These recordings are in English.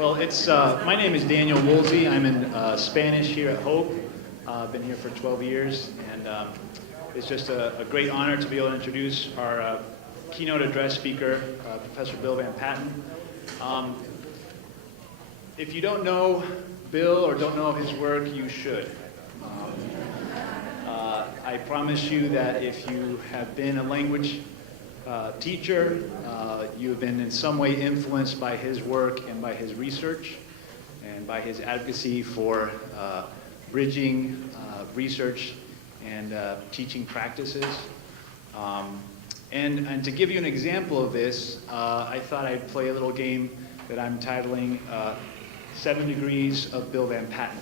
Well, my name is Daniel Woolsey. I'm in Spanish here at Hope. I've been here for 12 years, and it's just a great honor to be able to introduce our keynote address speaker, Professor Bill VanPatten. If you don't know Bill or don't know his work, you should. I promise you that if you have been a language teacher, you have been in some way influenced by his work and by his research and by his advocacy for bridging research and teaching practices. And to give you an example of this, I thought I'd play a little game that I'm titling 7 Degrees of Bill VanPatten.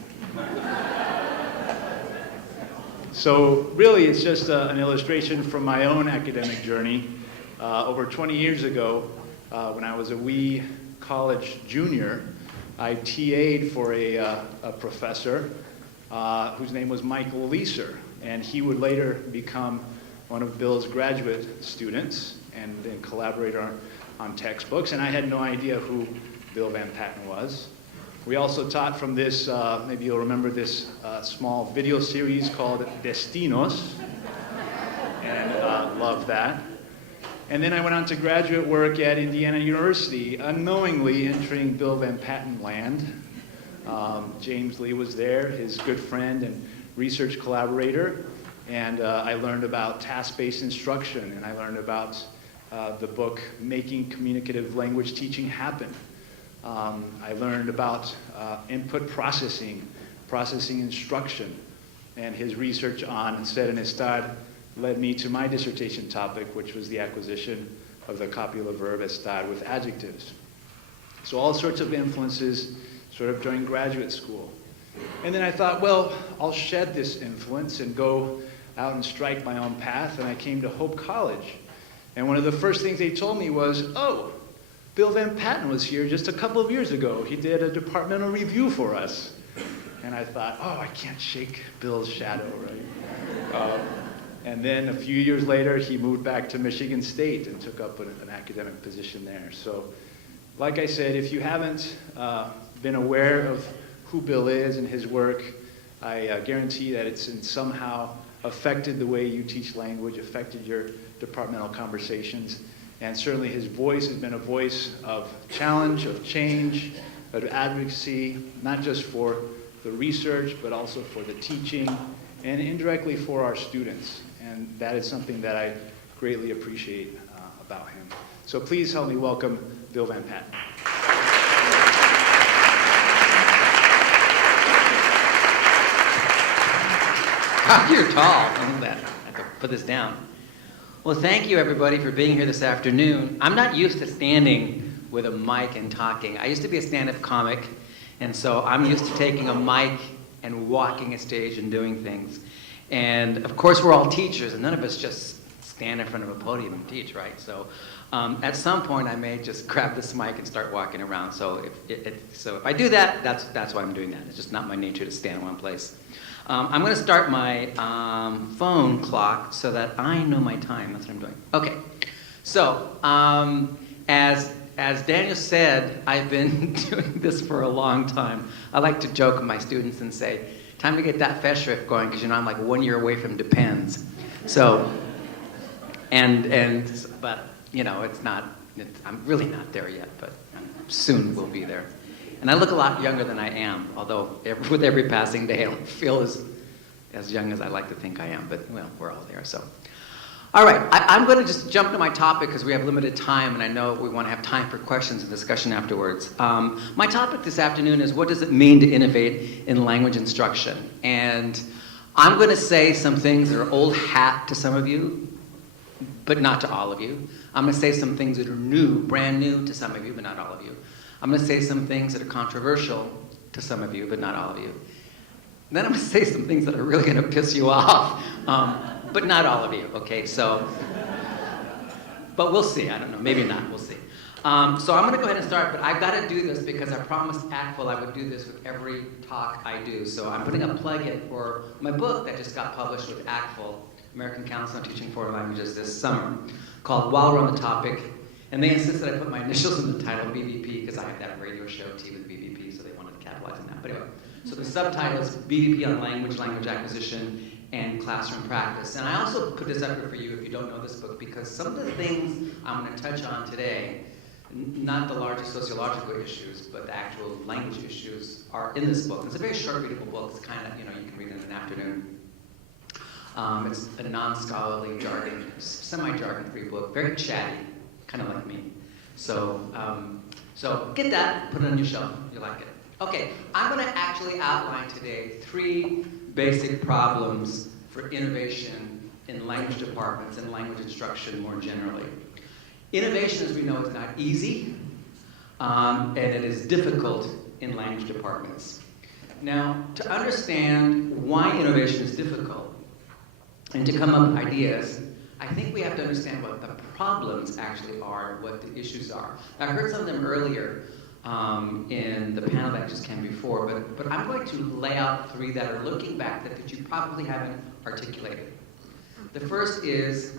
So really, it's just an illustration from my own academic journey. Over 20 years ago, when I was a wee college junior, I TA'd for a professor whose name was Michael Leeser, and he would later become one of Bill's graduate students and then collaborate on textbooks, and I had no idea who Bill VanPatten was. We also taught from this, maybe you'll remember this small video series called Destinos, and loved that. And then I went on to graduate work at Indiana University, unknowingly entering Bill VanPatten land. James Lee was there, his good friend and research collaborator, and I learned about task-based instruction, and I learned about the book Making Communicative Language Teaching Happen. I learned about input processing instruction, and his research on sed and estad led me to my dissertation topic, which was the acquisition of the copula verb estad with adjectives. So all sorts of influences sort of during graduate school. And then I thought, well, I'll shed this influence and go out and strike my own path, and I came to Hope College. And one of the first things they told me was, oh, Bill VanPatten was here just a couple of years ago. He did a departmental review for us. And I thought, oh, I can't shake Bill's shadow, right? And then a few years later, he moved back to Michigan State and took up an academic position there. So, like I said, if you haven't been aware of who Bill is and his work, I guarantee that it's somehow affected the way you teach language, affected your departmental conversations. And certainly his voice has been a voice of challenge, of change, of advocacy, not just for the research, but also for the teaching, and indirectly for our students. And that is something that I greatly appreciate about him. So please help me welcome Bill VanPatten. Oh, you're tall. I know that. I have to put this down. Well, thank you, everybody, for being here this afternoon. I'm not used to standing with a mic and talking. I used to be a stand-up comic, and so I'm used to taking a mic and walking a stage and doing things. And of course, we're all teachers, and none of us just stand in front of a podium and teach, right? So at some point, I may just grab this mic and start walking around. So if I do that, that's why I'm doing that. It's just not my nature to stand in one place. I'm going to start my phone clock so that I know my time. That's what I'm doing. Okay. So as Daniel said, I've been doing this for a long time. I like to joke with my students and say, time to get that Festschrift going, because I'm like 1 year away from Depends. So, but I'm really not there yet, but soon we'll be there. And I look a lot younger than I am, although with every passing day I don't feel as young as I like to think I am, but well, we're all there, so. All right, I'm going to just jump to my topic because we have limited time, and I know we want to have time for questions and discussion afterwards. My topic this afternoon is, what does it mean to innovate in language instruction? And I'm going to say some things that are old hat to some of you, but not to all of you. I'm going to say some things that are new, brand new to some of you, but not all of you. I'm going to say some things that are controversial to some of you, but not all of you. Then I'm going to say some things that are really going to piss you off, but not all of you, okay? So, but we'll see. I don't know. Maybe not. We'll see. So I'm going to go ahead and start, but I've got to do this because I promised ACTFL I would do this with every talk I do. So I'm putting a plug in for my book that just got published with ACTFL, American Council on Teaching Foreign Languages, this summer, called While We're on the Topic, And they insisted I put my initials in the title, BVP, because I had that radio show, Tea with BVP, so they wanted to capitalize on that. But anyway, so the subtitle is BVP on language, language acquisition, and classroom practice. And I also put this up here for you if you don't know this book, because some of the things I'm going to touch on today, not the largest sociological issues, but the actual language issues are in this book. It's a very short, readable book. It's kind of, you can read it in an afternoon. It's a non-scholarly jargon, semi-jargon-free book, very chatty, kind of like me. So get that, put it on your shelf, you like it. Okay, I'm going to actually outline today 3 basic problems for innovation in language departments and language instruction more generally. Innovation, as we know, is not easy, and it is difficult in language departments. Now, to understand why innovation is difficult, and to come up with ideas, I think we have to understand what the problems actually are, what the issues are. I heard some of them earlier in the panel that just came before, but I'm going to lay out 3 that are looking back that you probably haven't articulated. The first is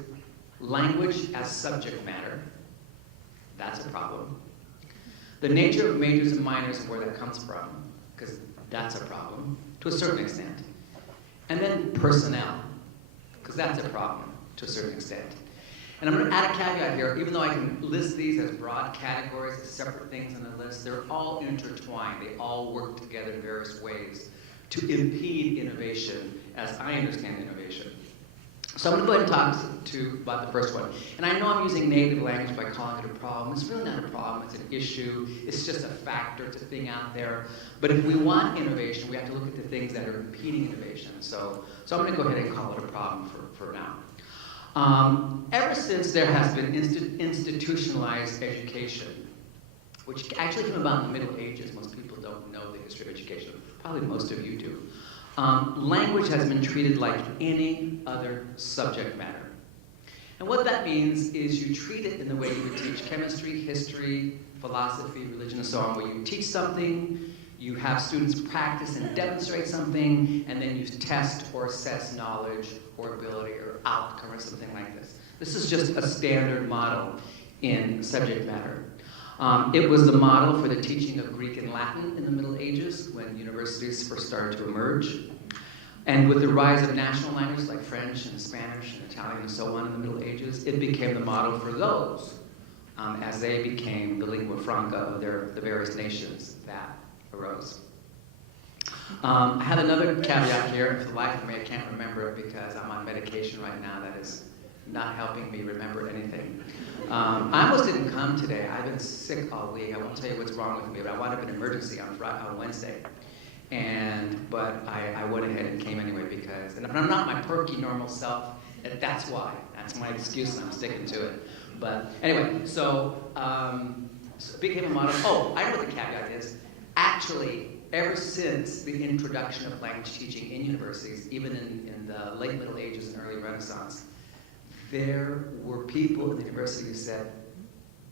language as subject matter. That's a problem. The nature of majors and minors and where that comes from, because that's a problem, to a certain extent. And then personnel, because that's a problem to a certain extent. And I'm going to add a caveat here. Even though I can list these as broad categories, as separate things on the list, they're all intertwined. They all work together in various ways to impede innovation, as I understand innovation. So I'm going to go ahead and talk about the first one. And I know I'm using native language by calling it a problem. It's really not a problem. It's an issue. It's just a factor. It's a thing out there. But if we want innovation, we have to look at the things that are impeding innovation. So I'm going to go ahead and call it a problem for now. Ever since there has been institutionalized education, which actually came about in the Middle Ages, most people don't know the history of education. Probably most of you do. Language has been treated like any other subject matter. And what that means is you treat it in the way you would teach chemistry, history, philosophy, religion, and so on, where you teach something, you have students practice and demonstrate something, and then you test or assess knowledge or ability or outcome or something like this. This is just a standard model in subject matter. It was the model for the teaching of Greek and Latin in the Middle Ages when universities first started to emerge. And with the rise of national languages like French and Spanish and Italian and so on in the Middle Ages, it became the model for those as they became the lingua franca of the various nations that arose. I have another caveat here. For the life of me, I can't remember it because I'm on medication right now that is not helping me remember anything. I almost didn't come today. I've been sick all week. I won't tell you what's wrong with me, but I wound up in emergency on Wednesday. But I went ahead and came anyway because, and I'm not my perky normal self, and that's why. That's my excuse and I'm sticking to it. But anyway, so it became a model. Oh, I know what the caveat is. Actually, ever since the introduction of language teaching in universities, even in the late Middle Ages and early Renaissance, there were people in the university who said,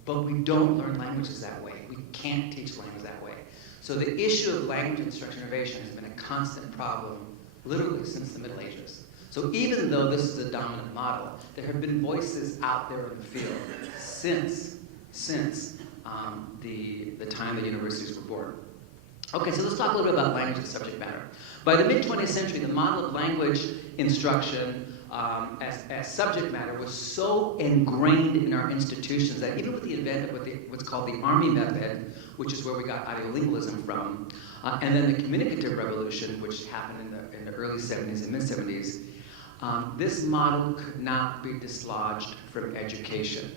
but we don't learn languages that way. We can't teach language that way. So the issue of language instruction innovation has been a constant problem literally since the Middle Ages. So even though this is a dominant model, there have been voices out there in the field since the time the universities were born. Okay, so let's talk a little bit about language as subject matter. By the mid-20th century, the model of language instruction as subject matter was so ingrained in our institutions that even with the advent of what's called the Army method, which is where we got ideolingualism from, and then the communicative revolution, which happened in the early 70s and mid-70s, this model could not be dislodged from education.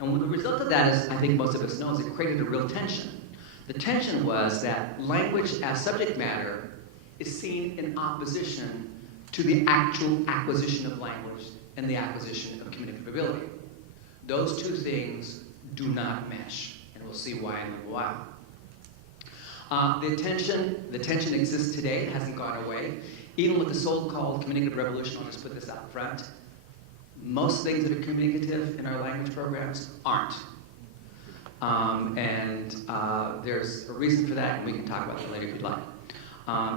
And the result of that is, I think most of us know, is it created a real tension. The tension was that language as subject matter is seen in opposition to the actual acquisition of language and the acquisition of communicative ability. Those two things do not mesh, and we'll see why in a little while. The tension exists today, it hasn't gone away. Even with the so-called communicative revolution, I'll just put this out front, most things that are communicative in our language programs aren't. There's a reason for that, and we can talk about it later if you'd like.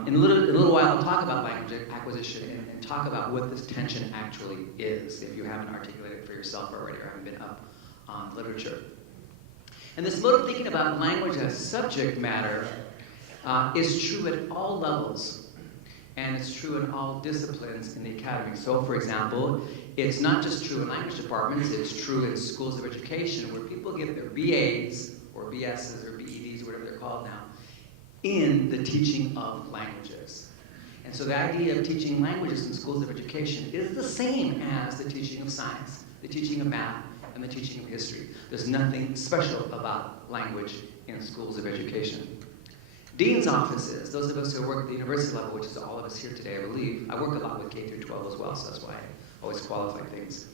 In a little while, I'll talk about language acquisition and talk about what this tension actually is, if you haven't articulated it for yourself already or haven't been up on literature. And this mode of thinking about language as subject matter is true at all levels, and it's true in all disciplines in the academy. So, for example, it's not just true in language departments, it's true in schools of education where people get their BAs or BSs or BEDs, whatever they're called now, in the teaching of languages. And so the idea of teaching languages in schools of education is the same as the teaching of science, the teaching of math, and the teaching of history. There's nothing special about language in schools of education. Dean's offices, those of us who work at the university level, which is all of us here today, I believe. I work a lot with K through 12 as well, so that's why I always qualify things.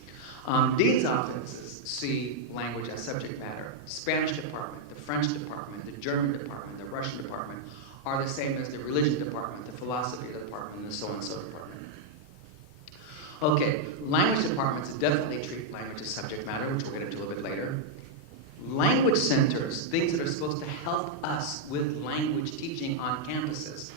Dean's offices see language as subject matter. Spanish department, the French department, the German department, the Russian department are the same as the religion department, the philosophy department, and the so-and-so department. Okay, language departments definitely treat language as subject matter, which we'll get into a little bit later. Language centers, things that are supposed to help us with language teaching on campuses.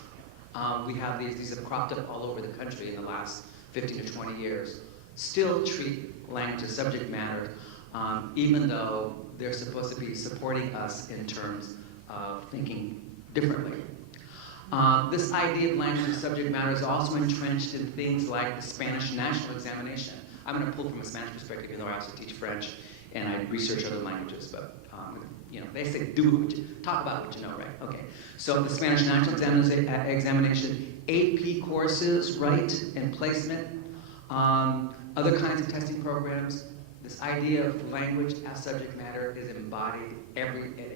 We have these have cropped up all over the country in the last 15 to 20 years. Still treat language as subject matter, even though they're supposed to be supporting us in terms of thinking differently. This idea of language as subject matter is also entrenched in things like the Spanish national examination. I'm going to pull from a Spanish perspective, even though I also teach French and I research other languages, but they say talk about what you know, right? Okay. So the Spanish national examination, AP courses, right, and placement, other kinds of testing programs. This idea of language as subject matter is embodied at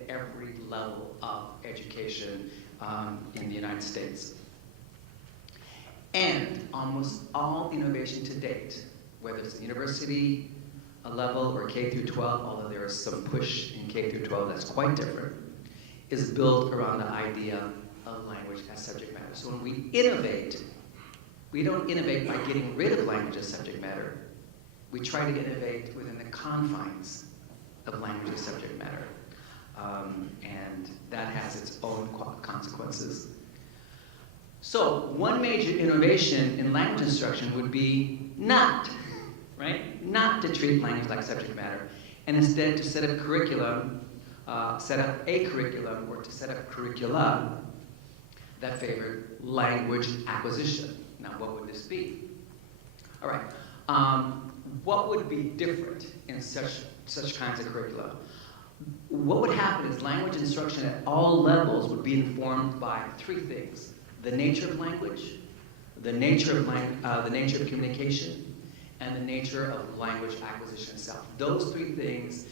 every level of education in the United States. And almost all innovation to date, whether it's a university level or K through 12, although there is some push in K through 12 that's quite different, is built around the idea of language as subject matter. So when we innovate, we don't innovate by getting rid of language as subject matter. We try to innovate within the confines of language as subject matter. And that has its own consequences. So one major innovation in language instruction would be not to treat language like subject matter, and instead to set up a curriculum or to set up curricula that favored language acquisition. Now, what would this be? All right. What would be different in such kinds of curricula? What would happen is language instruction at all levels would be informed by three things: the nature of language, the nature of communication, and the nature of language acquisition itself. Those three things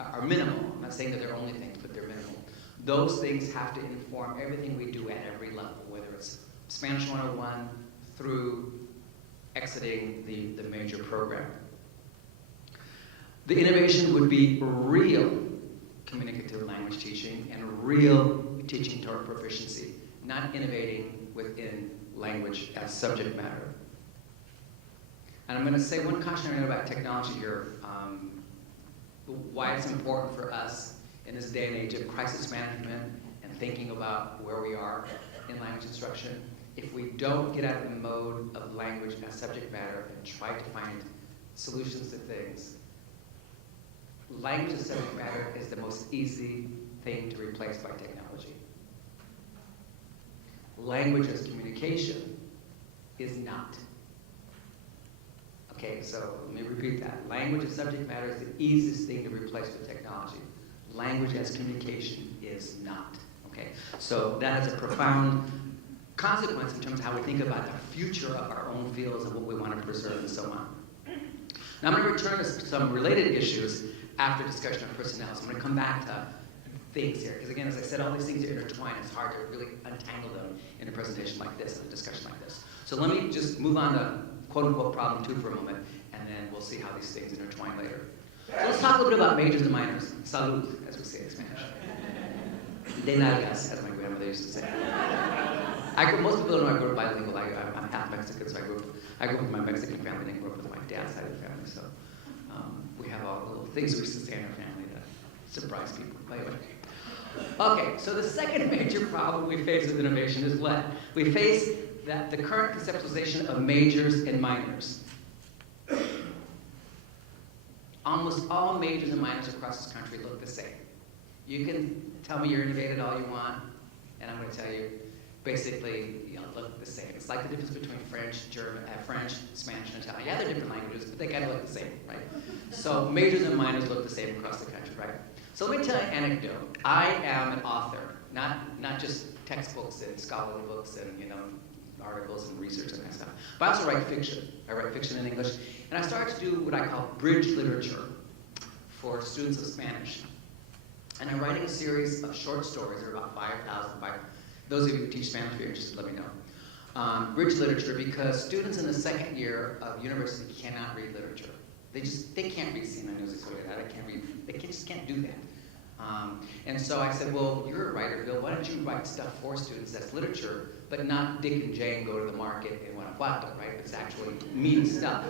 are minimal. I'm not saying that they're only things, but they're minimal. Those things have to inform everything we do at every level, whether it's Spanish 101 through exiting the major program. The innovation would be real communicative language teaching and real teaching toward proficiency, not innovating within language as subject matter. And I'm going to say one cautionary note about technology here, why it's important for us in this day and age of crisis management and thinking about where we are in language instruction. If we don't get out of the mode of language as subject matter and try to find solutions to things, language as subject matter is the most easy thing to replace by technology. Language as communication is not. Okay, so let me repeat that. Language as subject matter is the easiest thing to replace with technology. Language as communication is not. Okay, so that has a profound consequence in terms of how we think about the future of our own fields and what we want to preserve and so on. Now I'm going to return to some related issues after discussion of personnel. So I'm going to come back to things here, because again, as I said, all these things are intertwined. It's hard to really untangle them in a presentation like this, in a discussion like this. So let me just move on to quote-unquote problem 2 for a moment, and then we'll see how these things intertwine later. So let's talk a little bit about majors and minors. Salud, as we say in Spanish. De nalgas, as my grandmother used to say. Most people don't know I grew up bilingual. I'm half Mexican, so I grew up with my Mexican family and grew up with my dad's side of the family. So we have all the little things we used to say in our family to surprise people. Anyway. Okay, so the second major problem we face with innovation is what? We face that the current conceptualization of majors and minors. almost all majors and minors across this country look the same. You can tell me you're innovative all you want, and I'm going to tell you, basically, look the same. It's like the difference between French, Spanish, and Italian. Yeah, they're different languages, but they kind of look the same, right? So majors and minors look the same across the country, right? So let me tell you an anecdote. I am an author, not just textbooks and scholarly books and articles and research and that stuff. But I also write fiction. I write fiction in English, and I started to do what I call bridge literature for students of Spanish. And I'm writing a series of short stories. There are about 5,000. Those of you who teach Spanish, if you're interested, let me know. Bridge literature, because students in the second year of university cannot read literature. They can't read CNN News Explorer. They just can't do that. And so I said, well, you're a writer, Bill. Why don't you write stuff for students that's literature, but not Dick and Jane go to the market in Guanajuato, right? It's actually meaty stuff.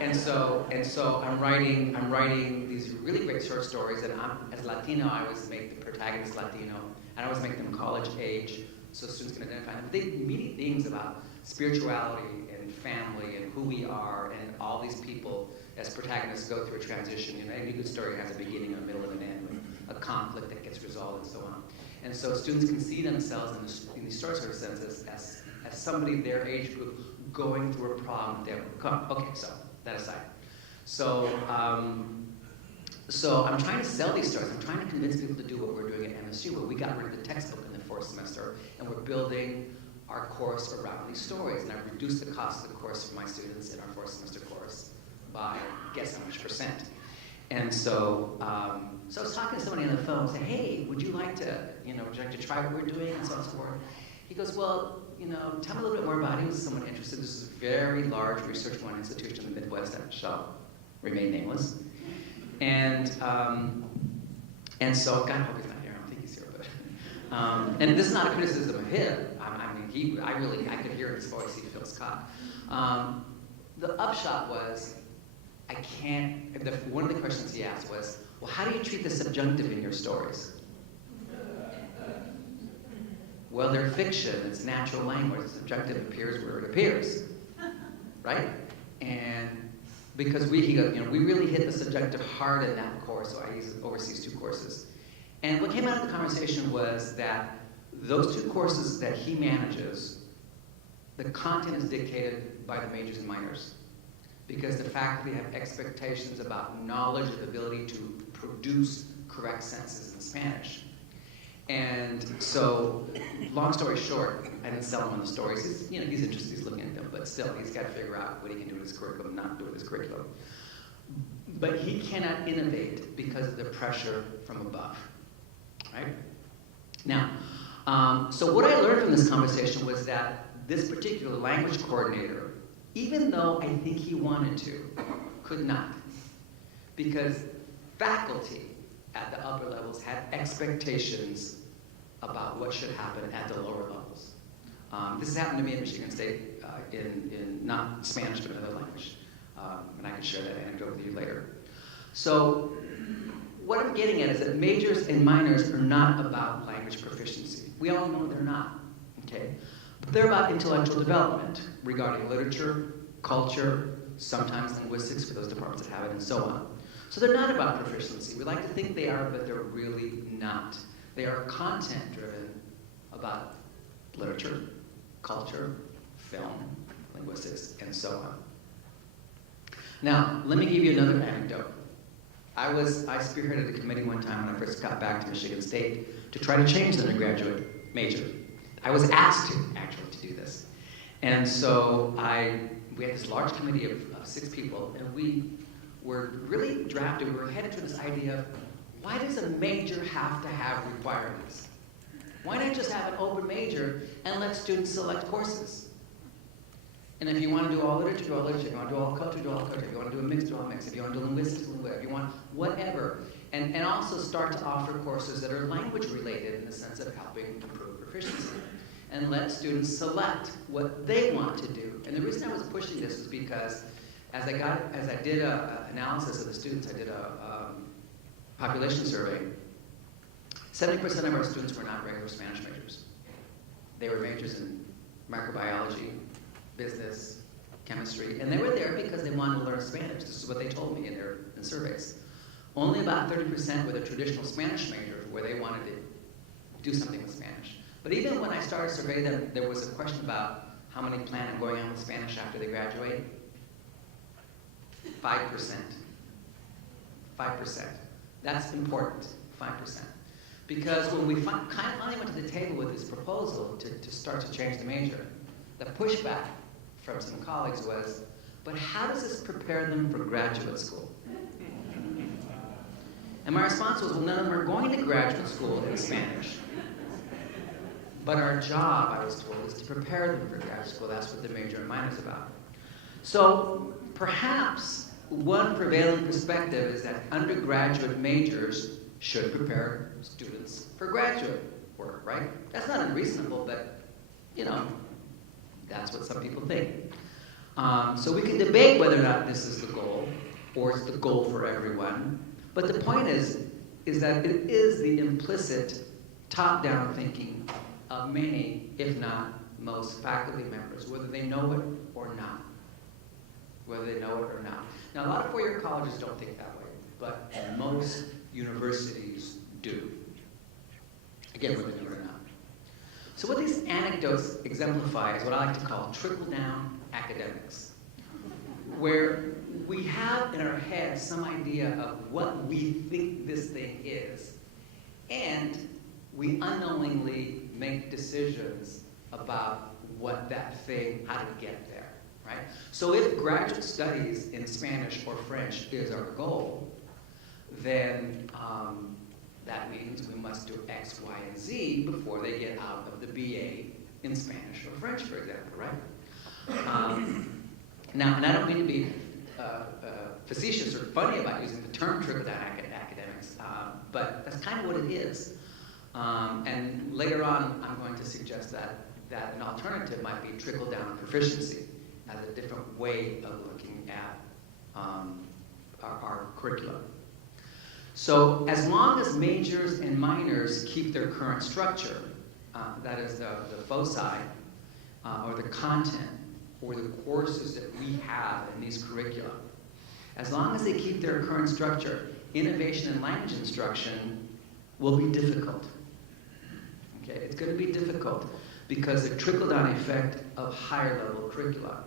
And so I'm writing these really great short stories, and as Latino, I always make the protagonist Latino, and I always make them college age, so students can identify them. Big meaty things about spirituality and family and who we are, and all these people as protagonists go through a transition. Any good story has a beginning, a middle, and an end, with a conflict that gets resolved, and so on. And so students can see themselves in these short sort of senses as somebody their age group going through a problem they have overcome. Okay, so that aside. So I'm trying to sell these stories. I'm trying to convince people to do what we're doing at MSU, where we got rid of the textbook in the fourth semester, and we're building our course around these stories. And I've reduced the cost of the course for my students in our fourth semester course by, guess how much percent. And so, so I was talking to somebody on the phone and said, hey, would you like to try what we're doing, and so on and so forth. He goes, well, tell me a little bit more about it. He was someone interested. This is a very large research-one institution in the Midwest that shall remain nameless. And so, God, I hope he's not here. I don't think he's here, but. And this is not a criticism of him. I could hear his voice. He feels caught. The upshot was, one of the questions he asked was, well, how do you treat the subjunctive in your stories? Well, they're fiction. It's natural language. The subjunctive appears where it appears, right? And because we really hit the subjunctive hard in that course, so I oversees 2 courses. And what came out of the conversation was that those 2 courses that he manages, the content is dictated by the majors and minors, because the faculty have expectations about knowledge and ability to produce correct sentences in Spanish. And so, long story short, I didn't sell him on the stories. He's interested, he's looking at them, but still, he's got to figure out what he can do with his curriculum, not do with his curriculum. But he cannot innovate because of the pressure from above, right? Now, so what I learned from this conversation was that this particular language coordinator, even though I think he wanted to, could not. Because faculty at the upper levels had expectations about what should happen at the lower levels. This has happened to me at Michigan State in not Spanish, but another language. And I can share that anecdote with you later. So what I'm getting at is that majors and minors are not about language proficiency. We all know they're not, okay? But they're about intellectual development regarding literature, culture, sometimes linguistics for those departments that have it, and so on. So they're not about proficiency. We like to think they are, but they're really not. They are content-driven about literature, culture, film, linguistics, and so on. Now, let me give you another anecdote. I spearheaded a committee one time when I first got back to Michigan State to try to change the undergraduate major. I was asked to, actually, to do this. And so we had this large committee of 6 people, and we were really drafted. We were headed to this idea of, why does a major have to have requirements? Why not just have an open major and let students select courses? And if you want to do all literature, do all literature. If you want to do all culture, do all culture. If you want to do a mix, do all mix. If you want to do linguistics, linguistics. If you want whatever. And also start to offer courses that are language related in the sense of helping improve proficiency. And let students select what they want to do. And the reason I was pushing this was because as I did an analysis of the students, I did a population survey, 70% of our students were not regular Spanish majors. They were majors in microbiology, business, chemistry, and they were there because they wanted to learn Spanish. This is what they told me in their in surveys. Only about 30% with a traditional Spanish major where they wanted to do something with Spanish. But even when I started surveying them, there was a question about how many plan on going on with Spanish after they graduate. 5%. 5%. That's important, 5%. Because when we finally went to the table with this proposal to start to change the major, the pushback from some colleagues was, but how does this prepare them for graduate school? And my response was, well, none of them are going to graduate school in Spanish. But our job, I was told, is to prepare them for graduate school. That's what the major and minor is about. So perhaps one prevailing perspective is that undergraduate majors should prepare students for graduate work, right? That's not unreasonable, but, you know, that's what some people think. So we can debate whether or not this is the goal, or it's the goal for everyone. But the point is that it is the implicit top-down thinking of many, if not most, faculty members, whether they know it or not. Whether they know it or not. Now, a lot of four-year colleges don't think that way, but most universities do. Again, whether they know it or not. So what these anecdotes exemplify is what I like to call trickle-down academics, where we have in our heads some idea of what we think this thing is, and we unknowingly make decisions about what that thing, how to get there, right? So if graduate studies in Spanish or French is our goal, then that means we must do X, Y, and Z before they get out of the BA in Spanish or French, for example, right? Now, and I don't mean to be facetious or funny about using the term trickle-down academics, but that's kind of what it is. And later on, I'm going to suggest that an alternative might be trickle-down proficiency as a different way of looking at our curriculum. So as long as majors and minors keep their current structure, that is the foci, or the content, or the courses that we have in these curricula, as long as they keep their current structure, innovation in language instruction will be difficult. Okay, it's going to be difficult because the trickle-down effect of higher-level curricula.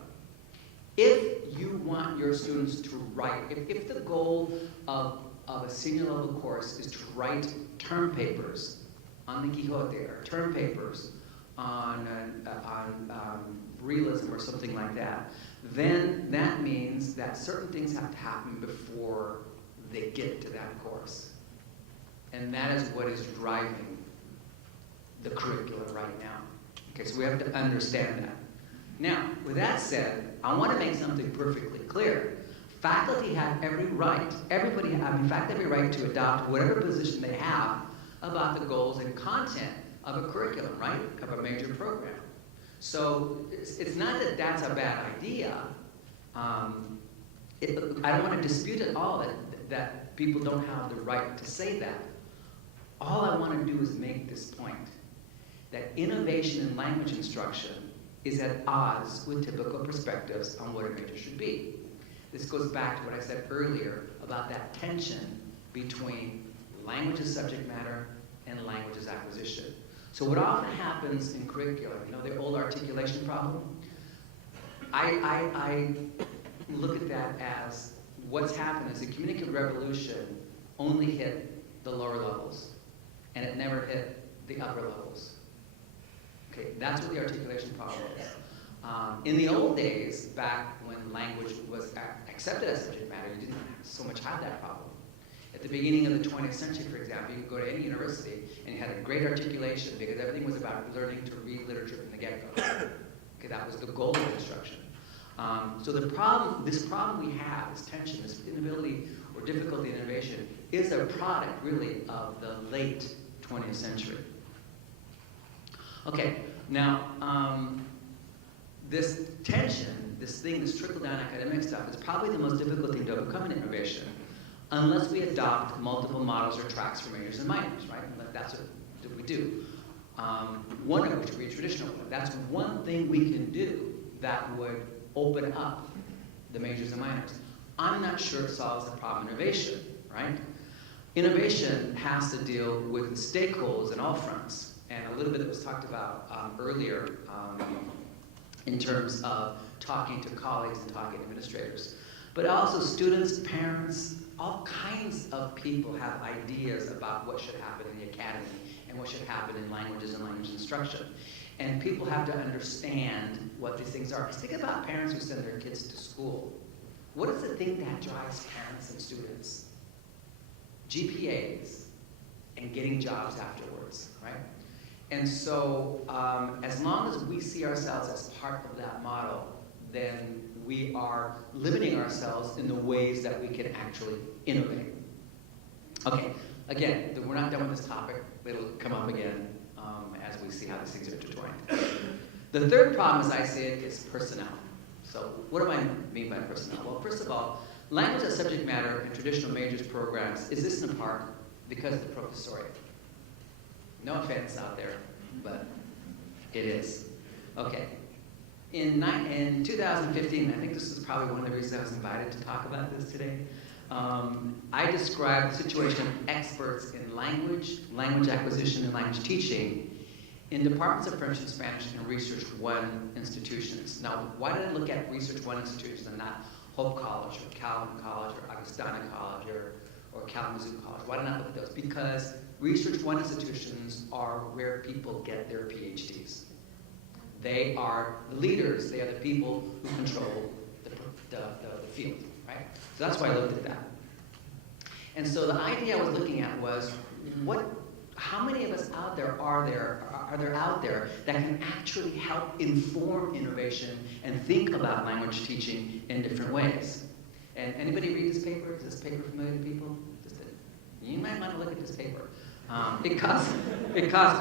If you want your students to write, if the goal of a senior-level course is to write term papers on the Quixote or term papers on realism or something like that, then that means that certain things have to happen before they get to that course. And that is what is driving the curriculum right now. Okay, so we have to understand that. Now, with that said, I want to make something perfectly clear. Faculty have every right, everybody have, in fact, every right to adopt whatever position they have about the goals and content of a curriculum, right? Of a major program. So it's not that that's a bad idea. I don't want to dispute at all that people don't have the right to say that. All I want to do is make this point, that innovation in language instruction is at odds with typical perspectives on what a major should be. This goes back to what I said earlier about that tension between language as subject matter and language as acquisition. So what often happens in curriculum, you know, the old articulation problem, I look at that as what's happened is the communicative revolution only hit the lower levels, and it never hit the upper levels. Okay, that's what the articulation problem is. In the old days, back when language was accepted as subject matter, you didn't so much have that problem. At the beginning of the 20th century, for example, you could go to any university and you had a great articulation because everything was about learning to read literature from the get-go. Okay, that was the goal of instruction. So this problem we have, this tension, this inability or difficulty in innovation, is a product, really, of the late 20th century. Okay, now, this tension, this trickle-down academic stuff, is probably the most difficult thing to overcome in innovation, unless we adopt multiple models or tracks for majors and minors, right? That's what we do. One of which would be a traditional one. That's one thing we can do that would open up the majors and minors. I'm not sure it solves the problem of innovation, right? Innovation has to deal with the stakeholders in all fronts, and a little bit that was talked about earlier in terms of talking to colleagues and talking to administrators. But also students, parents, all kinds of people have ideas about what should happen in the academy and what should happen in languages and language instruction. And people have to understand what these things are. Because think about parents who send their kids to school. What is the thing that drives parents and students? GPAs and getting jobs afterwards, right? And so as long as we see ourselves as part of that model, then we are limiting ourselves in the ways that we can actually innovate. Okay, again, we're not done with this topic. It'll come up again as we see how these things are intertwined. The third problem, as I see it, is personnel. So what do I mean by personnel? Well, first of all, language as subject matter in traditional majors programs is this in part because of the professoriate. No offense out there, but it is. Okay. In 2015, I think this is probably one of the reasons I was invited to talk about this today, I described the situation of experts in language acquisition, and language teaching in departments of French and Spanish and Research 1 institutions. Now, why did I look at Research 1 institutions and not Hope College or Calvin College or Augustana College or Kalamazoo College? Why did I not look at those? Because Research 1 institutions are where people get their PhDs. They are the leaders. They are the people who control the field, right? So that's why I looked at that. And so the idea I was looking at was, how many of us out there are there out there that can actually help inform innovation and think about language teaching in different ways? And anybody read this paper? Is this paper familiar to people? You might want to look at this paper. It caused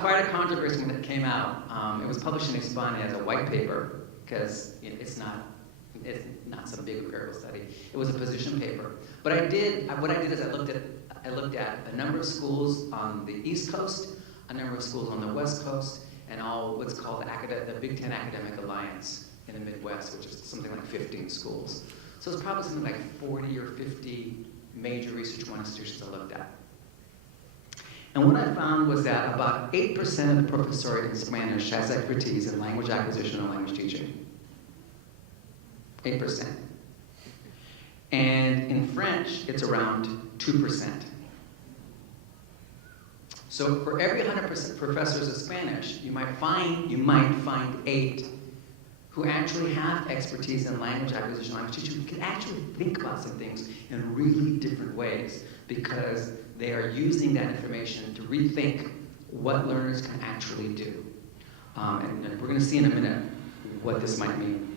quite a controversy when it came out. It was published in Hispania as a white paper because it's not some big empirical study. It was a position paper. But what I did is I looked at a number of schools on the East Coast, a number of schools on the West Coast, and all what's called the Big Ten Academic Alliance in the Midwest, which is something like 15 schools. So it's probably something like 40 or 50 major Research 1 institutions I looked at. And what I found was that about 8% of the professoriate in Spanish has expertise in language acquisition and language teaching. 8%. And in French, it's around 2%. So for every 100% professors of Spanish, you might find 8 who actually have expertise in language acquisition, language teaching, who can actually think about some things in really different ways because they are using that information to rethink what learners can actually do. And we're going to see in a minute what this might mean.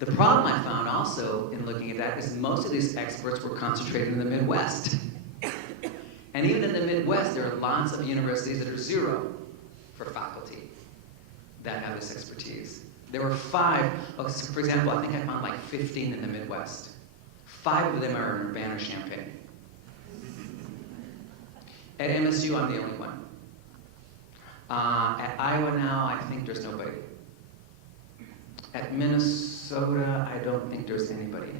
The problem I found also in looking at that is most of these experts were concentrated in the Midwest. And even in the Midwest, there are lots of universities that are 0 for faculty that have this expertise. There were 5, so for example, I think I found like 15 in the Midwest. 5 of them are in Urbana-Champaign. At MSU, I'm the only one. At Iowa now, I think there's nobody. At Minnesota, I don't think there's anybody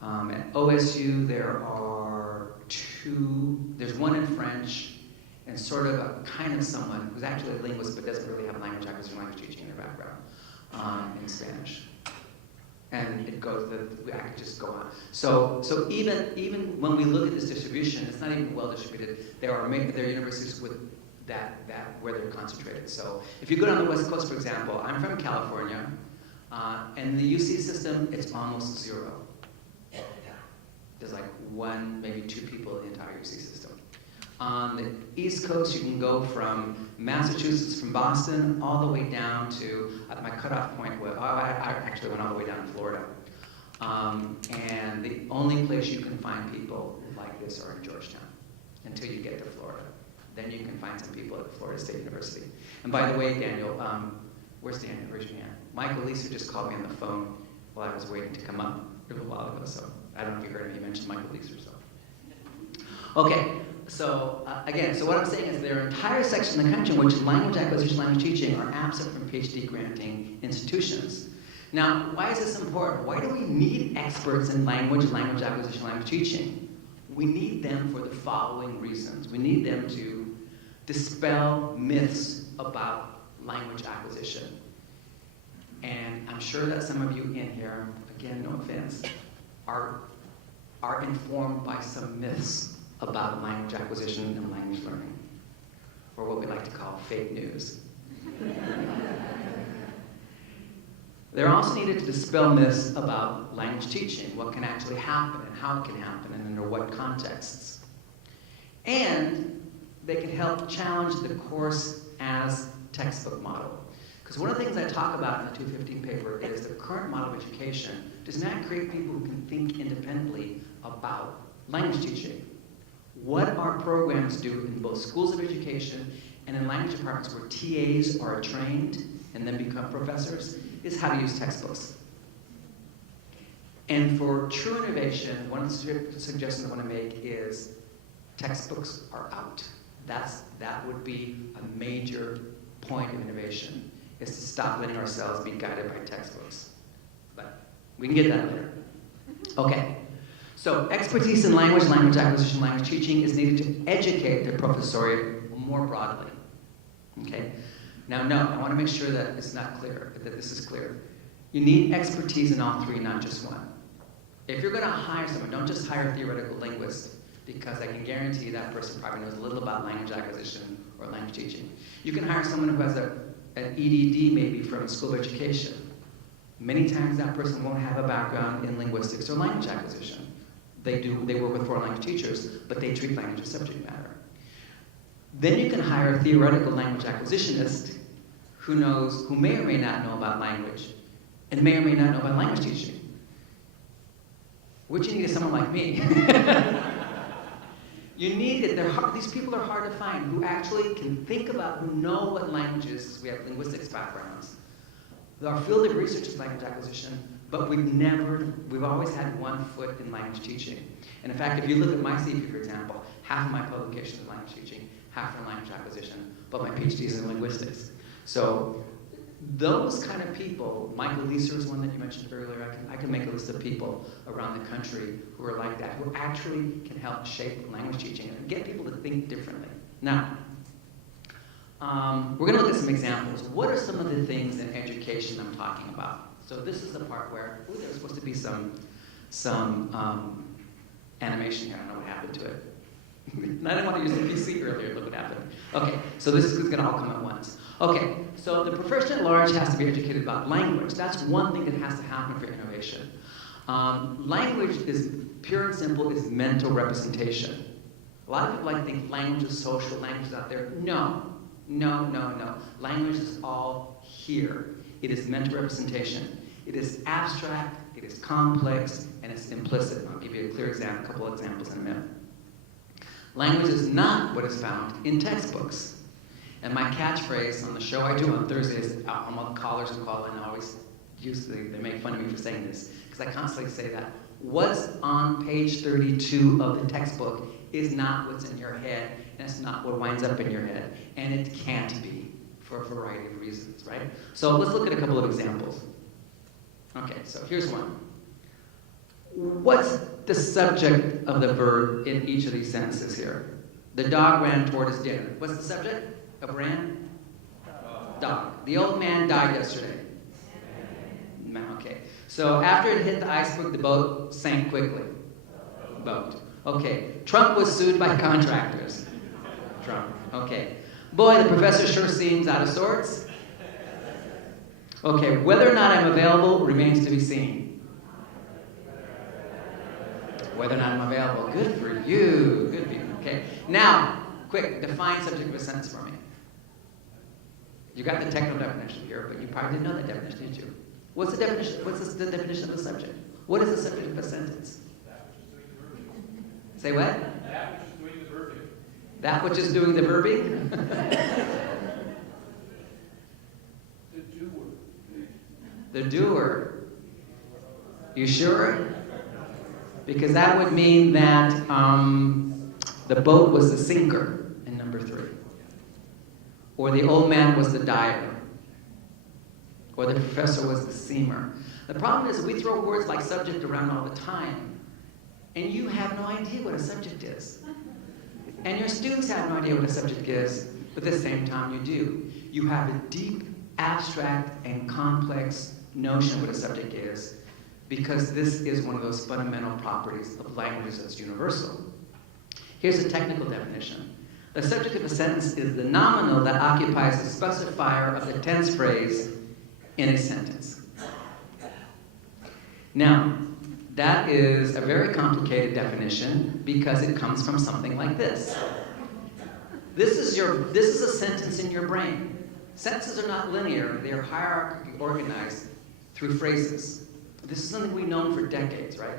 now. At OSU, there are 2. There's 1 in French, and sort of a kind of someone who's actually a linguist but doesn't really have language acquisition, language teaching in their background in Spanish. And it goes, I could just go on. So even when we look at this distribution, it's not even well distributed. There are universities with that where they're concentrated. So if you go down the West Coast, for example, I'm from California, and the UC system, it's almost 0. There's like 1, maybe 2 people in the entire UC system. On the East Coast, you can go from Massachusetts, from Boston, all the way down to, my cutoff point was, I actually went all the way down to Florida. And the only place you can find people like this are in Georgetown, until you get to Florida. Then you can find some people at Florida State University. And by the way, Daniel, where's Daniel? Raise your hand. Michael Leeser just called me on the phone while I was waiting to come up a little while ago, so I don't know if you heard him, he mentioned Michael Leeser, so. Okay, so again, so what I'm saying is there are entire sections in the country in which language acquisition, language teaching are absent from PhD granting institutions. Now, why is this important? Why do we need experts in language, language acquisition, language teaching? We need them for the following reasons. We need them to dispel myths about language acquisition. And I'm sure that some of you in here, again, no offense, are informed by some myths about language acquisition and language learning, or what we like to call fake news. They're also needed to dispel myths about language teaching, what can actually happen and how it can happen and under what contexts. And they can help challenge the course as textbook model. Because one of the things I talk about in the 215 paper is the current model of education does not create people who can think independently about language teaching. What our programs do in both schools of education and in language departments where TAs are trained and then become professors is how to use textbooks. And for true innovation, one of the suggestions I want to make is textbooks are out. That would be a major point of innovation, is to stop letting ourselves be guided by textbooks. But we can get that later. Okay, so expertise in language, language acquisition, language teaching is needed to educate the professoriate more broadly. Okay, now no, I want to make sure that it's not clear, that this is clear. You need expertise in all three, not just one. If you're going to hire someone, don't just hire a theoretical linguist, because I can guarantee that person probably knows a little about language acquisition or language teaching. You can hire someone who has an EDD maybe from school of education. Many times that person won't have a background in linguistics or language acquisition. They work with foreign language teachers, but they treat language as subject matter. Then you can hire a theoretical language acquisitionist who may or may not know about language and may or may not know about language teaching. What you need is someone like me. You need it. These people are hard to find who actually can think about, who know what languages. We have linguistics backgrounds. Our field of research is language acquisition, but we've always had one foot in language teaching. And in fact, if you look at my CV, for example, half of my publications are language teaching, half are language acquisition, but my PhD is in linguistics. So those kind of people, Michael Leeser is one that you mentioned earlier. I can make a list of people around the country who are like that, who actually can help shape language teaching and get people to think differently. Now, we're going to look at some examples. What are some of the things in education I'm talking about? So this is the part where there's supposed to be some animation here. I don't know what happened to it. I didn't want to use the PC earlier. Look what happened. Okay, so this is going to all come at once. Okay, so the profession at large has to be educated about language. That's one thing that has to happen for innovation. Language is pure and simple, is mental representation. A lot of people like to think language is social, language is out there. No. Language is all here. It is mental representation. It is abstract, it is complex, and it's implicit. I'll give you a couple of examples in a minute. Language is not what is found in textbooks. And my catchphrase on the show I do on Thursdays, all the callers who call in always they make fun of me for saying this, because I constantly say that what's on page 32 of the textbook is not what's in your head, and it's not what winds up in your head, and it can't be for a variety of reasons, right? So let's look at a couple of examples. Okay, so here's one. What's the subject of the verb in each of these sentences here? The dog ran toward his dinner. What's the subject of ran? Dog. The old man died yesterday. Okay. So after it hit the iceberg, the boat sank quickly. Boat. Okay. Trump was sued by contractors. Trump. Okay. Boy, the professor sure seems out of sorts. Okay. Whether or not I'm available remains to be seen. Whether or not I'm available. Good for you. Good people. Okay. Now, quick, define subject of a sentence for me. You got the technical definition here, but you probably didn't know that definition, did you? What's the definition? What's the definition of a subject? What is the subject of a sentence? Say what? That which is doing the verbing. That which is doing the verbing? The doer. The doer. You sure? Because that would mean that the boat was the sinker in number 3. Or the old man was the dyer. or the professor was the seamer. The problem is we throw words like subject around all the time, and you have no idea what a subject is. And your students have no idea what a subject is, but at the same time you do. You have a deep, abstract, and complex notion of what a subject is, because this is one of those fundamental properties of languages that's universal. Here's a technical definition. The subject of a sentence is the nominal that occupies the specifier of the tense phrase in a sentence. Now, that is a very complicated definition because it comes from something like this. This is a sentence in your brain. Sentences are not linear, they are hierarchically organized through phrases. This is something we've known for decades, right?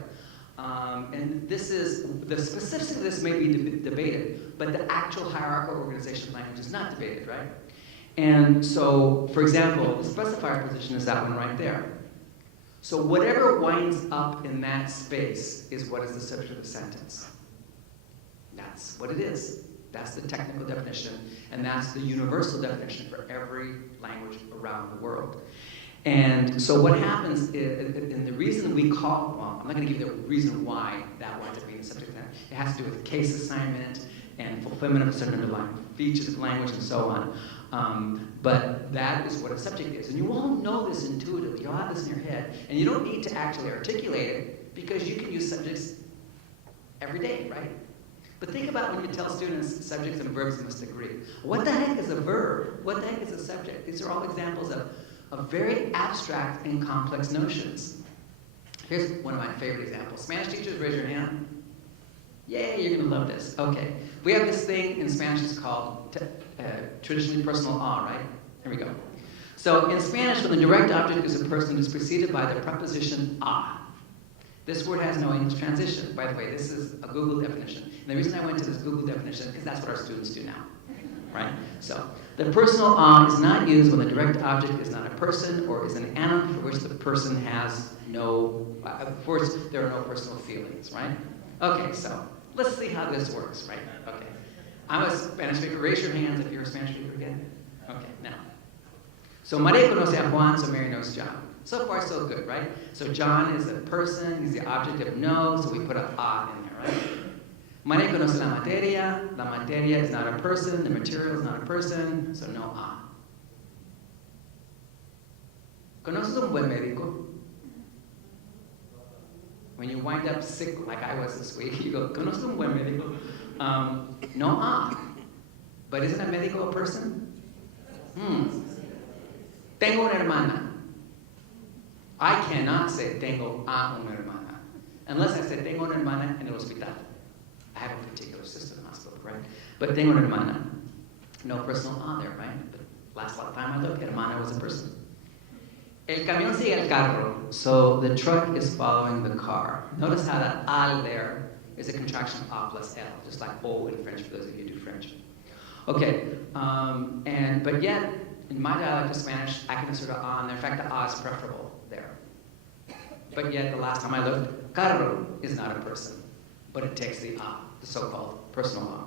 And the specifics of this may be debated, but the actual hierarchical organization of language is not debated, right? And so, for example, the specifier position is that one right there. So whatever winds up in that space is what is the subject of the sentence. That's what it is. That's the technical definition, and that's the universal definition for every language around the world. And so what happens is, and the reason we call, well, I'm not going to give you the reason why that winds up being the subject of that. It has to do with case assignment and fulfillment of certain underlying features of language and so on. But that is what a subject is. And you all know this intuitively. You all have this in your head. And you don't need to actually articulate it because you can use subjects every day, right? But think about when you tell students subjects and verbs must agree. What the heck is a verb? What the heck is a subject? These are all examples of very abstract and complex notions. Here's one of my favorite examples. Spanish teachers, raise your hand. Yay, you're going to love this. Okay. We have this thing in Spanish that's called traditionally personal a, right? Here we go. So in Spanish, when the direct object is a person, it's preceded by the preposition a. This word has no English transition. By the way, this is a Google definition. And the reason I went to this Google definition is because that's what our students do now. Right? So, the personal a is not used when the direct object is not a person or is an animal for which the person has no, of course, there are no personal feelings, right? Okay, so, let's see how this works, right? Okay. I'm a Spanish speaker. Raise your hands if you're a Spanish speaker again. Okay, now. So, Maria conoce a Juan, so Mary knows John. So far, so good, right? So, John is a person, he's the object of know, so we put a a in there, right? Maria conoce la materia is not a person, the material is not a person, so no a. ¿Conoces un buen médico? When you wind up sick like I was this week, you go, ¿conoces un buen médico? No a. But isn't a médico a person? Tengo una hermana. I cannot say tengo a una hermana. Unless I say tengo una hermana en el hospital. I have a particular sister in the hospital, right? But tengo una hermana. No personal a there, right? But last time I looked, hermana was a person. El camión sigue el carro, so the truck is following the car. Notice how that al there is a contraction of a plus L, just like O in French, for those of you who do French. Okay, but yet, in my dialect of Spanish, I can insert a on there. In fact, the a is preferable there. But yet, the last time I looked, carro is not a person, but it takes the a, the so-called personal a.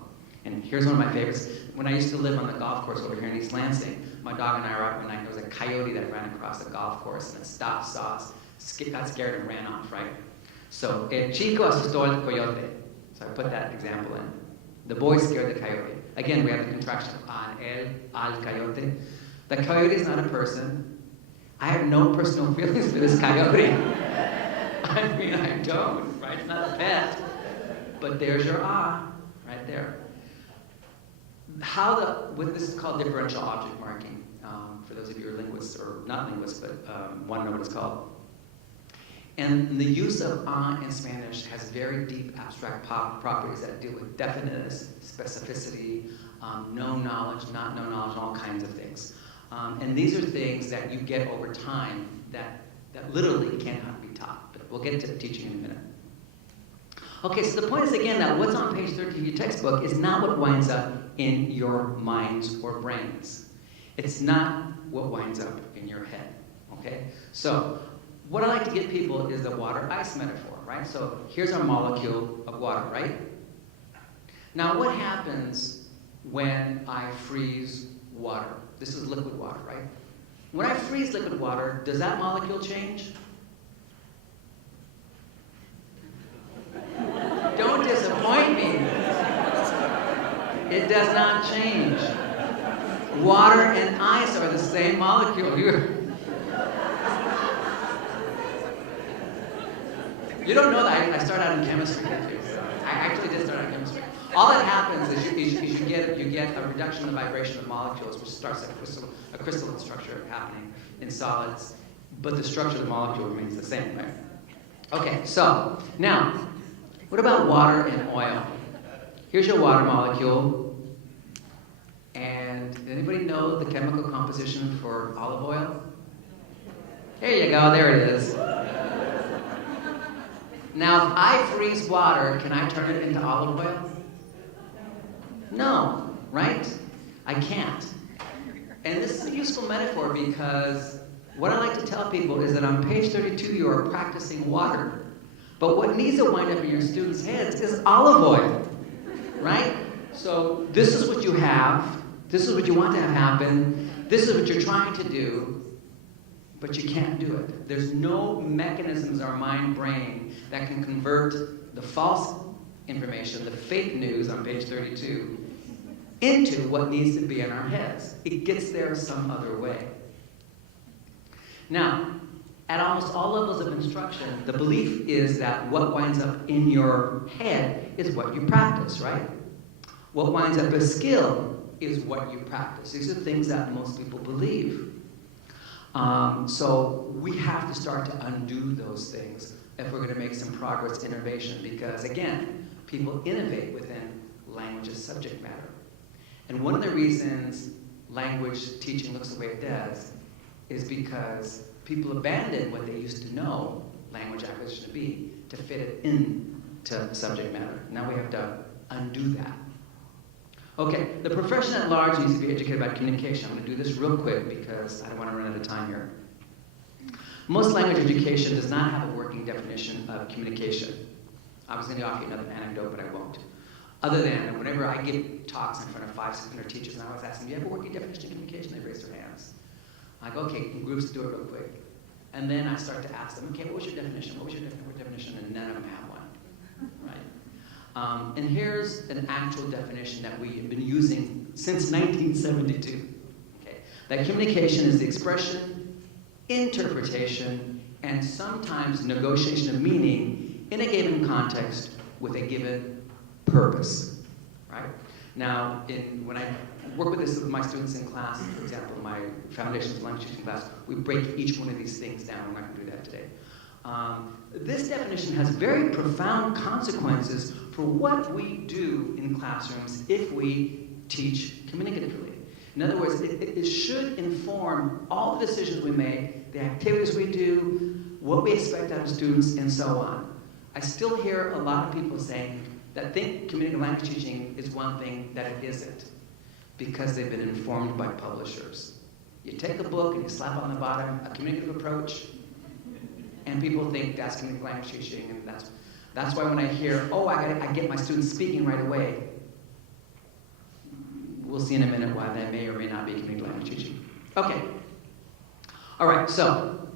And here's one of my favorites. When I used to live on the golf course over here in East Lansing, my dog and I were out one night, there was a coyote that ran across the golf course, and it stopped, saw us, got scared, and ran off, right? So, el chico asustó al coyote. So I put that example in. The boy scared the coyote. Again, we have the contraction of al coyote. The coyote is not a person. I have no personal feelings for this coyote. I mean, I don't, right? It's not a pet. But there's your ah, right there. This is called differential object marking. For those of you who are linguists, or not linguists, but want to know what it's called. And the use of in Spanish has very deep abstract properties that deal with definiteness, specificity, known knowledge, not known knowledge, all kinds of things. And these are things that you get over time that literally cannot be taught. But we'll get to teaching in a minute. Okay, so the point is again that what's on page 13 of your textbook is not what winds up in your minds or brains. It's not what winds up in your head, okay? So, what I like to give people is the water-ice metaphor, right? So, here's our molecule of water, right? Now, what happens when I freeze water? This is liquid water, right? When I freeze liquid water, does that molecule change? Don't disappoint me. It does not change. Water and ice are the same molecule. You don't know that. I started out in chemistry. I actually did start out in chemistry. All that happens is you get a reduction in the vibration of molecules, which starts a crystalline structure happening in solids, but the structure of the molecule remains the same, right? Okay, so now, what about water and oil? Here's your water molecule, and anybody know the chemical composition for olive oil? Here you go, there it is. Now, if I freeze water, can I turn it into olive oil? No, right? I can't. And this is a useful metaphor because what I like to tell people is that on page 32 you are practicing water. But what needs to wind up in your students' heads is olive oil, right? So this is what you have. This is what you want to have happen. This is what you're trying to do. But you can't do it. There's no mechanisms in our mind brain that can convert the false information, the fake news on page 32, into what needs to be in our heads. It gets there some other way. Now, at almost all levels of instruction, the belief is that what winds up in your head is what you practice, right? What winds up as skill is what you practice. These are things that most people believe. So we have to start to undo those things if we're going to make some progress in innovation, because again, people innovate within language as subject matter. And one of the reasons language teaching looks the way it does is because people abandon what they used to know language acquisition to be to fit it into subject matter. Now we have to undo that. Okay, the profession at large needs to be educated about communication. I'm going to do this real quick because I don't want to run out of time here. Most language education does not have a working definition of communication. I was going to offer you another anecdote, but I won't. Other than whenever I give talks in front of 500-600 teachers, and I always ask them, do you have a working definition of communication? They raise their hands. I go, okay, in groups, do it real quick. And then I start to ask them, okay, what was your definition? What was your definition? And none of them have one, right? And here's an actual definition that we have been using since 1972. Okay? That communication is the expression, interpretation, and sometimes negotiation of meaning in a given context with a given purpose. Right? Now, when I work with this with my students in class, for example, my Foundations of Language Teaching class, we break each one of these things down. We're not going to do that today. This definition has very profound consequences for what we do in classrooms if we teach communicatively. In other words, it should inform all the decisions we make, the activities we do, what we expect out of students, and so on. I still hear a lot of people saying that think communicative language teaching is one thing that it isn't, because they've been informed by publishers. You take a book and you slap on the bottom a communicative approach, and people think that's communicative language teaching, and that's why when I hear, oh, I get my students speaking right away, we'll see in a minute why that may or may not be communicative language teaching. Okay. All right, so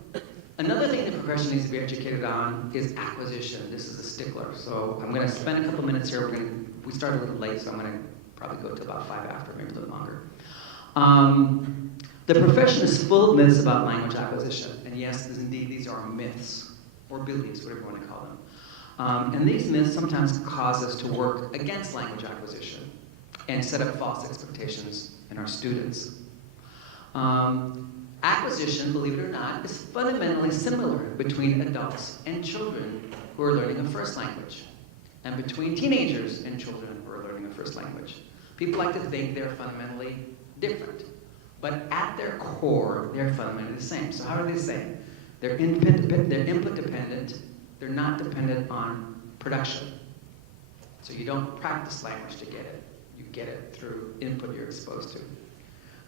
another thing the profession needs to be educated on is acquisition. This is a stickler. So I'm going to spend a couple minutes here. We started a little late, so I'm going to probably go to about 5 after, maybe a little longer. The profession is full of myths about language acquisition. And yes, indeed, these are myths, or beliefs, whatever you want to call them. And these myths sometimes cause us to work against language acquisition and set up false expectations in our students. Acquisition, believe it or not, is fundamentally similar between adults and children who are learning a first language, and between teenagers and children who are learning a first language. People like to think they're fundamentally different, but at their core, they're fundamentally the same. So how are they the same? They're input dependent. They're not dependent on production. So you don't practice language to get it. You get it through input you're exposed to.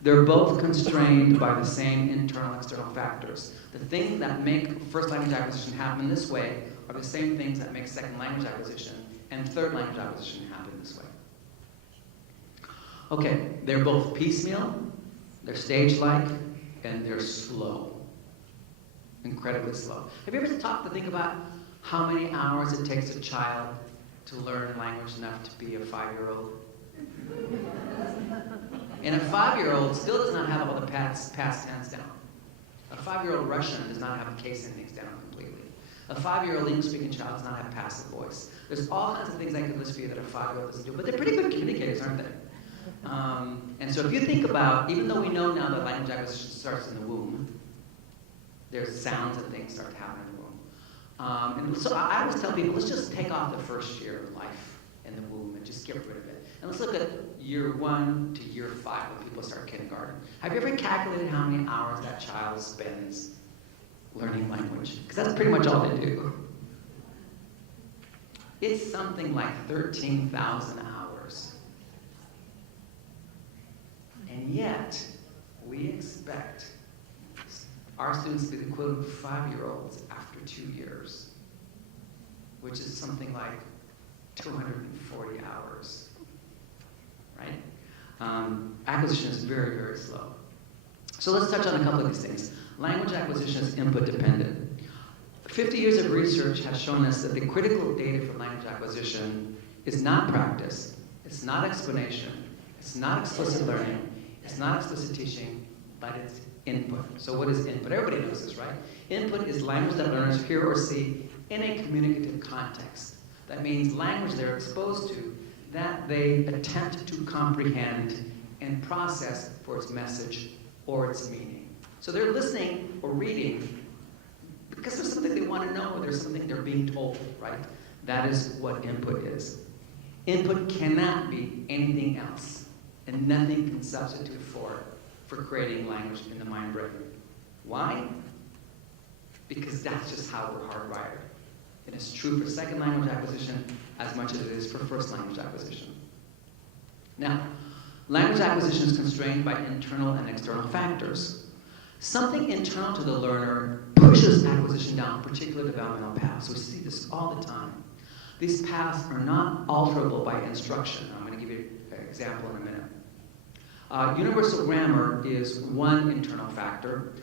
They're both constrained by the same internal and external factors. The things that make first language acquisition happen this way are the same things that make second language acquisition and third language acquisition happen this way. Okay, they're both piecemeal, they're stage-like, and they're slow, incredibly slow. Have you ever stopped to think about how many hours it takes a child to learn language enough to be a 5-year-old? And a 5-year-old still does not have all the past tense down. A 5-year-old Russian does not have case endings down completely. A 5-year-old English-speaking child does not have passive voice. There's all kinds of things I could list for you that a 5-year-old doesn't do, but they're pretty good communicators, aren't they? And so if you think about, even though we know now that language acquisition starts in the womb, there's sounds and things start to happen in the womb. And so I always tell people, let's just take off the first year of life in the womb and just get rid of it. And let's look at year 1 to year 5 when people start kindergarten. Have you ever calculated how many hours that child spends learning language? Because that's pretty much all they do. It's something like 13,000 hours. And yet, we expect our students to be the equivalent of 5-year-olds after 2 years, which is something like 240 hours, right? Acquisition is very, very slow. So let's touch on a couple of these things. Language acquisition is input dependent. 50 years of research has shown us that the critical data for language acquisition is not practice, it's not explanation, it's not explicit learning, it's not explicit teaching, but it's input. So what is input? Everybody knows this, right? Input is language that learners hear or see in a communicative context. That means language they're exposed to that they attempt to comprehend and process for its message or its meaning. So they're listening or reading because there's something they want to know, or there's something they're being told, right? That is what input is. Input cannot be anything else, and nothing can substitute for it for creating language in the mind brain. Why? Because that's just how we're hardwired. And it's true for second language acquisition as much as it is for first language acquisition. Now, language acquisition is constrained by internal and external factors. Something internal to the learner pushes acquisition down particular developmental paths. We see this all the time. These paths are not alterable by instruction. I'm going to give you an example in a minute. Universal grammar is one internal factor,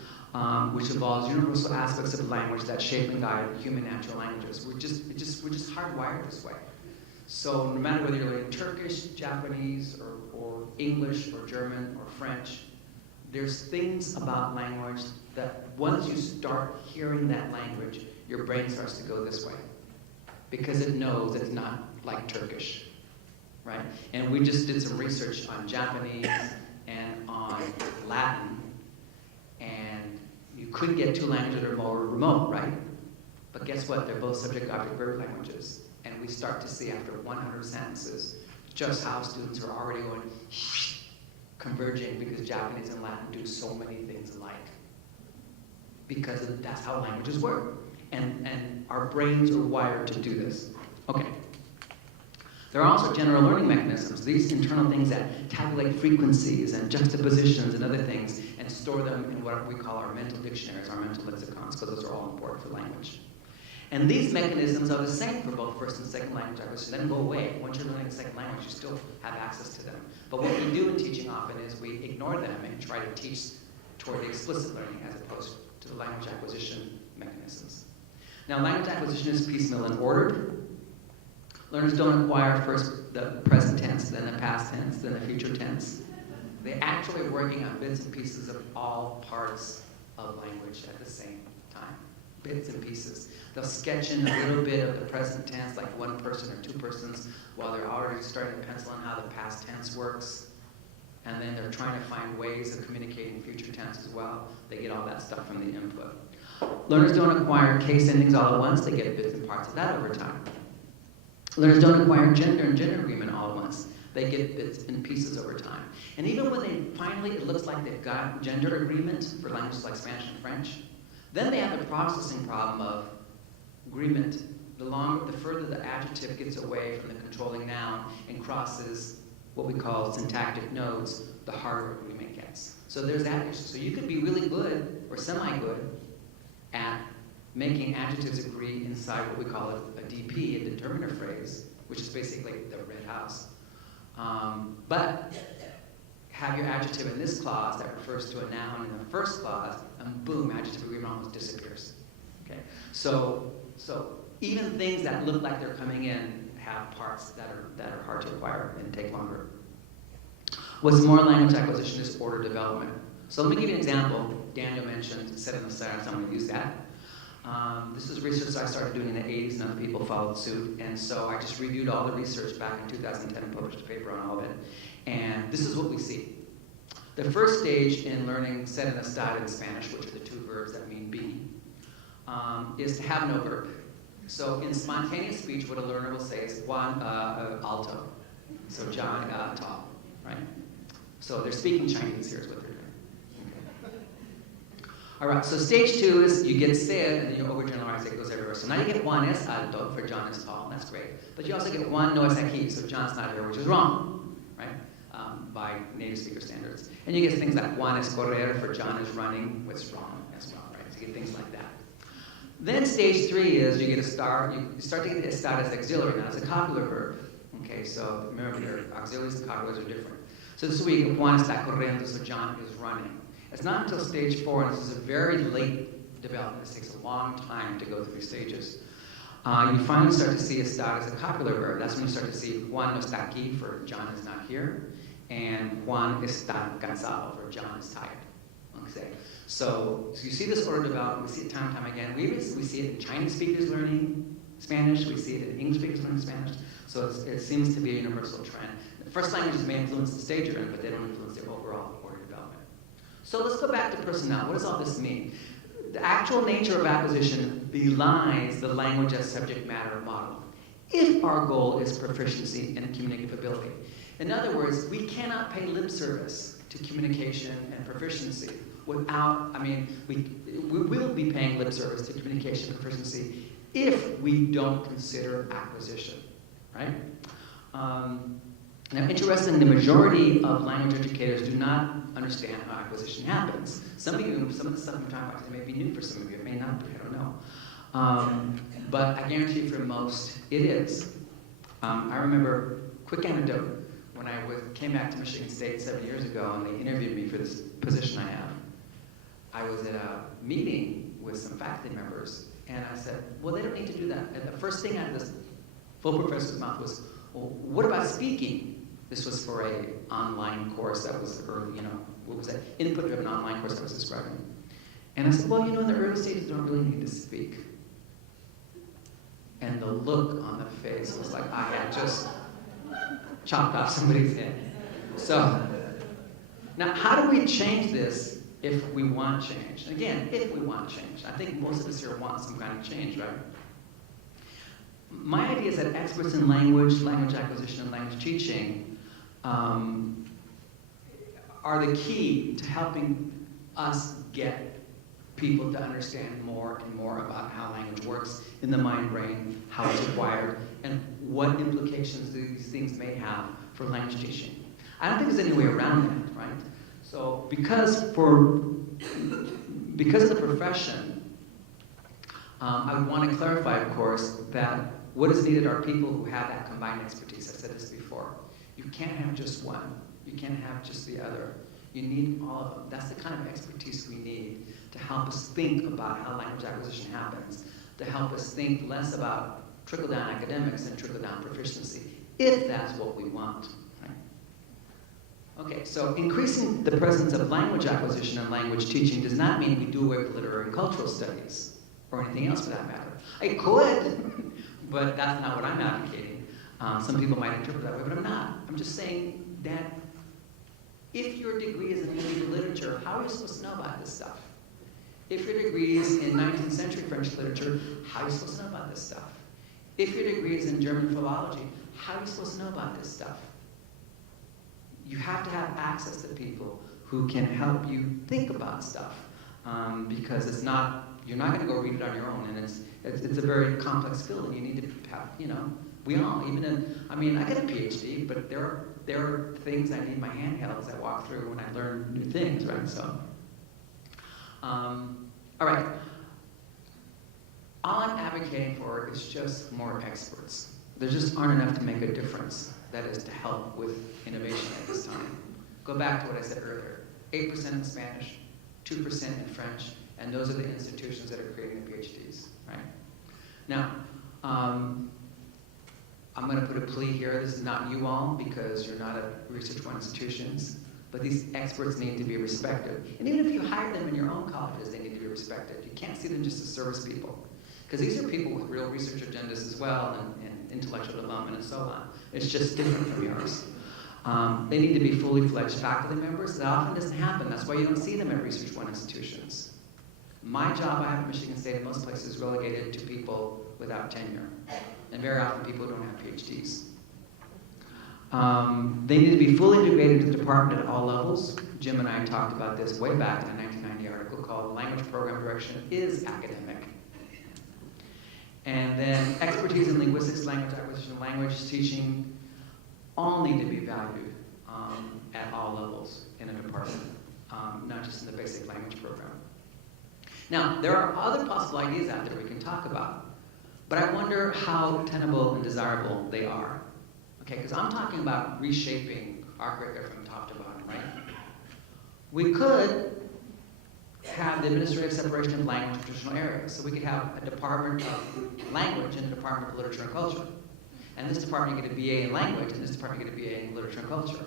which involves universal aspects of language that shape and guide human natural languages. We're just hardwired this way. So no matter whether you're learning Turkish, Japanese, or English, or German, or French, there's things about language that once you start hearing that language, your brain starts to go this way, because it knows it's not like Turkish. Right? And we just did some research on Japanese and on Latin, and you couldn't get two languages that are more remote, right? But guess what? They're both subject-object-verb languages. And we start to see after 100 sentences just how students are already going converging, because Japanese and Latin do so many things alike. Because that's how languages work. And our brains are wired to do this. Okay. There are also general learning mechanisms, these internal things that tabulate frequencies and juxtapositions and other things, and store them in what we call our mental dictionaries, our mental lexicons, because those are all important for language. And these mechanisms are the same for both first and second language acquisition. They don't go away. Once you're learning a second language, you still have access to them. But what we do in teaching often is we ignore them and try to teach toward the explicit learning as opposed to the language acquisition mechanisms. Now, language acquisition is piecemeal and ordered. Learners don't acquire first the present tense, then the past tense, then the future tense. They're actually working on bits and pieces of all parts of language at the same time. Bits and pieces. They'll sketch in a little bit of the present tense, like one person or two persons, while they're already starting to pencil in how the past tense works. And then they're trying to find ways of communicating future tense as well. They get all that stuff from the input. Learners don't acquire case endings all at once. They get bits and parts of that over time. Learners don't acquire gender and gender agreement all at once. They get bits and pieces over time. And even when they finally, it looks like they've got gender agreement for languages like Spanish and French, then they have the processing problem of agreement. The further the adjective gets away from the controlling noun and crosses what we call syntactic nodes, the harder agreement gets. So there's that issue. So you could be really good or semi-good at making adjectives agree inside what we call a DP, a determiner phrase, which is basically the red house. But have your adjective in this clause that refers to a noun in the first clause, and boom, adjective agreement almost disappears. Okay? So even things that look like they're coming in have parts that are hard to acquire and take longer. What's more, language acquisition is order development. So let me give you an example. Daniel mentioned setting aside, so I'm going to use that. This is research I started doing in the 80s, and other people followed suit. And so I just reviewed all the research back in 2010 and published a paper on all of it. And this is what we see. The first stage in learning set and aside in Spanish, which are the two verbs that mean be, is to have no verb. So in spontaneous speech, what a learner will say is Juan alto. So John tall, right? So they're speaking Chinese here is what they're doing. Okay. All right, so stage 2 is you get said and then you overgeneralize, it goes everywhere. So now you get Juan es alto for John is tall, and that's great. But you also get Juan no es aquí, so John's not here, which is wrong, right? By native speaker standards. And you get things like Juan es correr for John is running, which is wrong as well, right? So you get things like that. Then stage 3 is you start to get estar as auxiliary, now it's a copular verb. Okay, so remember your auxiliaries and copulars are different. So this is where you get Juan está corriendo, so John is running. It's not until stage 4, and this is a very late development. This takes a long time to go through these stages. You finally start to see estar as a copular verb. That's when you start to see Juan no está aquí for John is not here, and Juan está cansado for John is tired. Okay. So you see this order development. We see it time and time again. We see it in Chinese speakers learning Spanish. We see it in English speakers learning Spanish. So it seems to be a universal trend. The first languages may influence the stage you're in, but they don't influence the overall order development. So let's go back to personnel. What does all this mean? The actual nature of acquisition belies the language as subject matter model, if our goal is proficiency and communicative ability. In other words, we cannot pay lip service to communication and proficiency without, we will be paying lip service to communication and proficiency if we don't consider acquisition, right? Now, interestingly, the majority of language educators do not understand how acquisition happens. Some of the stuff I'm talking about may be new for some of you. It may not be, I don't know. But I guarantee you for most, it is. I remember, quick anecdote, when I came back to Michigan State 7 years ago and they interviewed me for this position I have, I was at a meeting with some faculty members and I said, well, they don't need to do that. And the first thing out of this full professor's mouth was, well, what about speaking? This was for an online course that was early, what was that? Input-driven online course I was describing. And I said, well, in the early stages, you don't really need to speak. And the look on the face was like I had just chopped off somebody's head. So, now how do we change this if we want change? Again, if we want change. I think most of us here want some kind of change, right? My idea is that experts in language acquisition, and language teaching are the key to helping us get people to understand more and more about how language works in the mind-brain, how it's acquired, and what implications these things may have for language teaching. I don't think there's any way around that, right? So because of the profession, I would want to clarify, of course, that what is needed are people who have that combined expertise. I said this before. You can't have just one. You can't have just the other. You need all of them. That's the kind of expertise we need to help us think about how language acquisition happens, to help us think less about trickle-down academics and trickle-down proficiency, if that's what we want. Right? Okay, so increasing the presence of language acquisition and language teaching does not mean we do away with literary and cultural studies, or anything else for that matter. It could, but that's not what I'm advocating. Some people might interpret it that way, but I'm not. I'm just saying that if your degree is in medieval literature, how are you supposed to know about this stuff? If your degree is in 19th century French literature, how are you supposed to know about this stuff? If your degree is in German philology, how are you supposed to know about this stuff? You have to have access to people who can help you think about stuff, because you're not going to go read it on your own, and it's a very complex field, and you need to have, we all, I got a PhD, but there are things I need my handhelds I walk through when I learn new things, right? So, all right. All I'm advocating for is just more experts. There just aren't enough to make a difference. That is to help with innovation at this time. Go back to what I said earlier. 8% in Spanish, 2% in French, and those are the institutions that are creating the PhDs, right? Now, I'm going to put a plea here. This is not you all, because you're not at Research One institutions, but these experts need to be respected. And even if you hire them in your own colleges, they need to be respected. You can't see them just as service people, because these are people with real research agendas as well, and intellectual development and so on. It's just different from yours. They need to be fully fledged faculty members. That often doesn't happen. That's why you don't see them at Research One institutions. My job, I have at Michigan State in most places, is relegated to people without tenure. And very often people don't have PhDs. They need to be fully integrated into the department at all levels. Jim and I talked about this way back in a 1990 article called Language Program Direction is Academic. And then expertise in linguistics, language acquisition, language teaching, all need to be valued at all levels in a department, not just in the basic language program. Now, there are other possible ideas out there we can talk about, but I wonder how tenable and desirable they are. Okay, because I'm talking about reshaping our curriculum from top to bottom, right? We could have the administrative separation of language and traditional areas. So we could have a department of language and a department of literature and culture. And this department get a BA in language, and this department get a BA in literature and culture.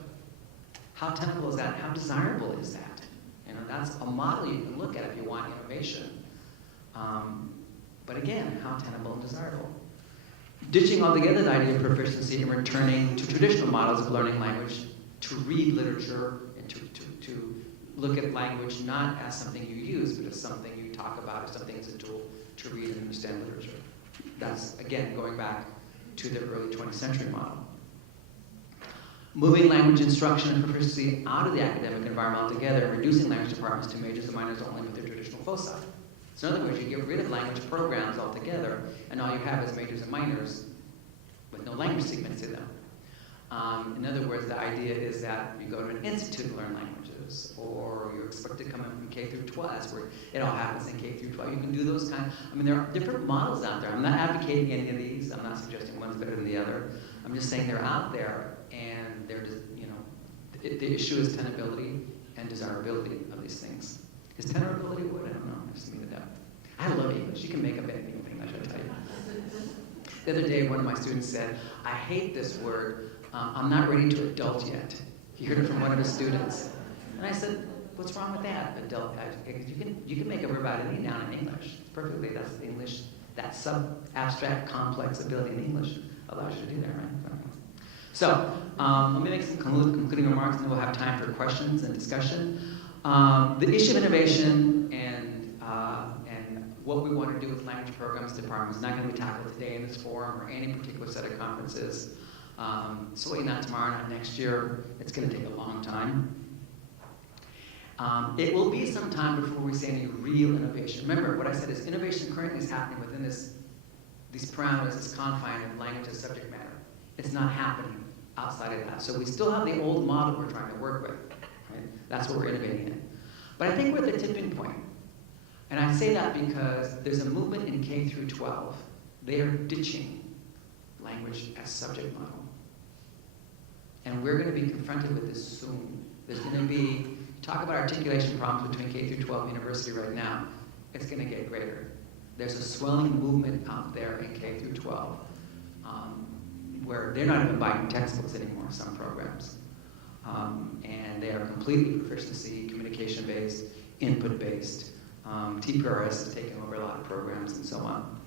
How tenable is that? How desirable is that? You know, that's a model you can look at if you want innovation. But again, how tenable and desirable? Ditching altogether the idea of proficiency and returning to traditional models of learning language, to read literature and to look at language not as something you use, but as something you talk about, as something as a tool to read and understand literature. That's, again, going back to the early 20th century model. Moving language instruction and proficiency out of the academic environment altogether, and reducing language departments to majors and minors only with their traditional foci. So in other words, you get rid of language programs altogether, and all you have is majors and minors with no language segments in them. In other words, the idea is that you go to an institute to learn languages, or you're expected to come in from K through 12. That's where it all happens in K through 12. You can do those kind. I mean, there are different models out there. I'm not advocating any of these. I'm not suggesting one's better than the other. I'm just saying they're out there, and they're just, you know, the issue is tenability and desirability of these things. Is tenability a word? I don't know. I just mean it up. I love English. You can make up anything with English, I tell you. The other day, one of my students said, "I hate this word. I'm not ready to adult yet." He heard it from one of his students. And I said, "What's wrong with that? Adult? You can make a verb out of any noun in English. Perfectly. That's English. That sub-abstract, complex ability in English allows you to do that, right?" So, let me make some concluding remarks, and then we'll have time for questions and discussion. The issue of innovation and what we want to do with language programs department is not going to be tackled today in this forum or any particular set of conferences. Certainly not tomorrow, not next year. It's going to take a long time. It will be some time before we see any real innovation. Remember, what I said is innovation currently is happening within these parameters, this confine of language as subject matter. It's not happening outside of that. So we still have the old model we're trying to work with. Right? That's what we're innovating in. But I think we're at the tipping point. And I say that because there's a movement in K through 12. They are ditching language as subject model. And we're going to be confronted with this soon. There's going to be, talk about articulation problems between K through 12 university right now. It's going to get greater. There's a swelling movement out there in K through 12 where they're not even buying textbooks anymore, some programs. And they are completely proficiency, communication-based, input-based. TPRS is taking over a lot of programs and so on.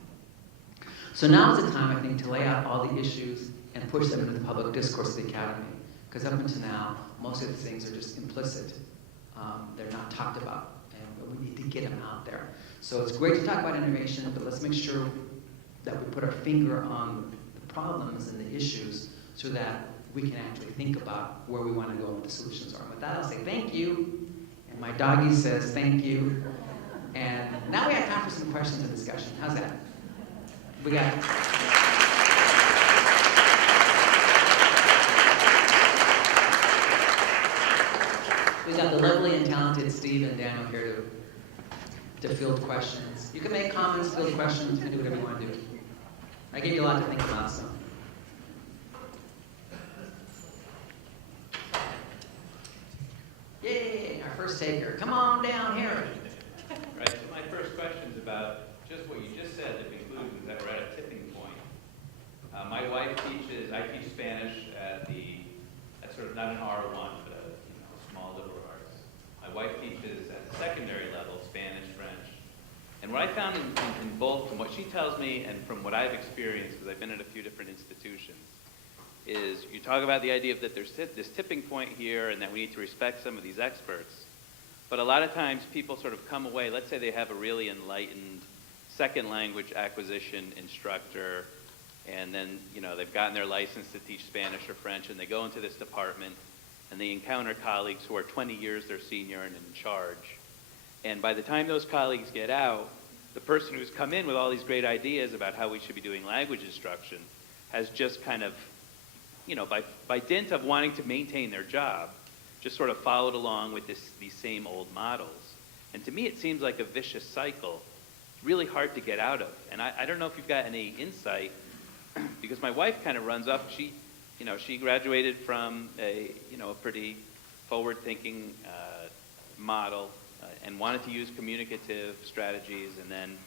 So now is the time, I think, to lay out all the issues and push them into the public discourse of the academy. Because up until now, most of the things are just implicit. They're not talked about, and we need to get them out there. So it's great to talk about innovation, but let's make sure that we put our finger on the problems and the issues so that we can actually think about where we want to go and what the solutions are. And with that, I'll say thank you. And my doggy says thank you. And now we have time for some questions and discussion. How's that? We got it. We got the lovely and talented Steve and Daniel here to field questions. You can make comments, field questions, you can do whatever you want to do. I gave you a lot to think about, so. first taker. Come on down here. Right, so my first question is about just what you just said, the conclusion is that we're at a tipping point. My wife teaches, I teach Spanish at sort of not an R1, but a small liberal arts. My wife teaches at the secondary level, Spanish, French. And what I found in both, from what she tells me and from what I've experienced, because I've been at a few different institutions, is you talk about the idea that there's this tipping point here and that we need to respect some of these experts. But a lot of times people sort of come away, let's say they have a really enlightened second language acquisition instructor, and then they've gotten their license to teach Spanish or French, and they go into this department and they encounter colleagues who are 20 years their senior and in charge. And by the time those colleagues get out, the person who's come in with all these great ideas about how we should be doing language instruction has just kind of, by dint of wanting to maintain their job, just sort of followed along with these same old models. And to me, it seems like a vicious cycle. It's really hard to get out of. And I don't know if you've got any insight, because my wife kind of runs up. She graduated from a pretty forward-thinking model and wanted to use communicative strategies, and then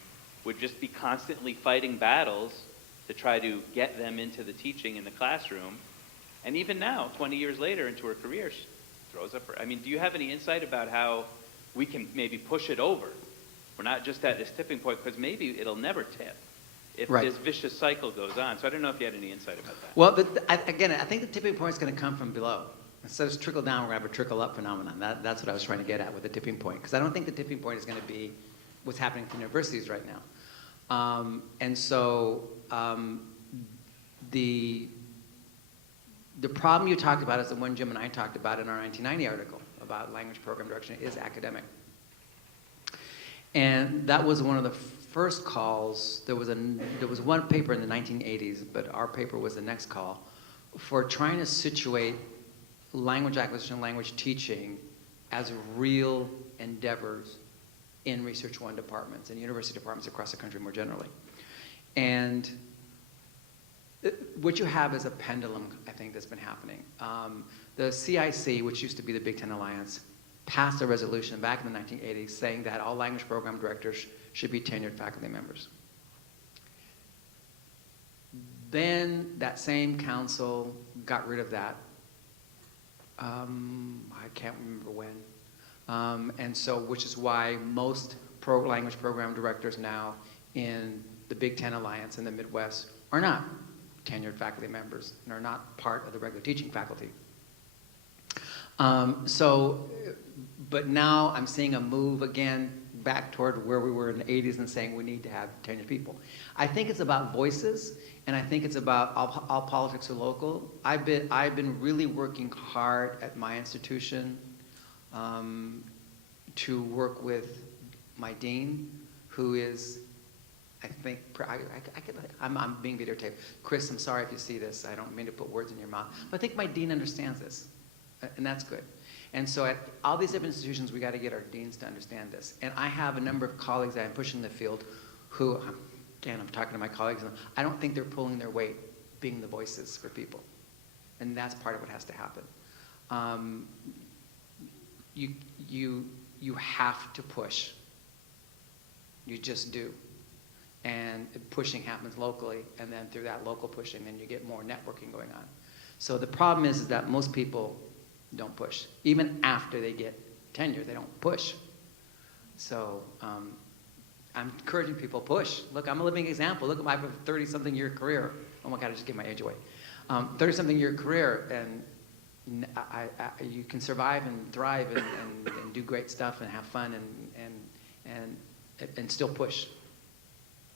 would just be constantly fighting battles to try to get them into the teaching in the classroom. And even now, 20 years later into her career, she throws up do you have any insight about how we can maybe push it over? We're not just at this tipping point, because maybe it'll never tip if this vicious cycle goes on. So I don't know if you had any insight about that. Well, again, I think the tipping point is going to come from below. Instead of trickle down, we're going to have a trickle up phenomenon. That's what I was trying to get at with the tipping point. Because I don't think the tipping point is going to be what's happening to universities right now. The problem you talked about is the one Jim and I talked about in our 1990 article about language program direction is academic. And that was one of the first calls. There was one paper in the 1980s, but our paper was the next call, for trying to situate language acquisition, language teaching as real endeavors in Research 1 departments and university departments across the country more generally. And what you have is a pendulum, I think, that's been happening. The CIC, which used to be the Big Ten Alliance, passed a resolution back in the 1980s saying that all language program directors should be tenured faculty members. Then that same council got rid of that. I can't remember when. And so, which is why most language program directors now in the Big Ten Alliance in the Midwest are not tenured faculty members and are not part of the regular teaching faculty. But now I'm seeing a move again back toward where we were in the 80s and saying we need to have tenured people. I think it's about voices, and I think it's about all politics are local. I've been really working hard at my institution to work with my dean, who is, I think, I'm being videotaped. Chris, I'm sorry if you see this. I don't mean to put words in your mouth. But I think my dean understands this, and that's good. And so at all these different institutions, we got to get our deans to understand this. And I have a number of colleagues that I'm pushing in the field who, again, I'm talking to my colleagues, and I don't think they're pulling their weight being the voices for people. And that's part of what has to happen. You have to push. You just do. And pushing happens locally, and then through that local pushing, then you get more networking going on. So the problem is that most people don't push. Even after they get tenure, they don't push. So I'm encouraging people, push. Look, I'm a living example. Look at my 30-something year career. Oh my God, I just gave my age away. 30-something year career, and you can survive and thrive and do great stuff and have fun and still push.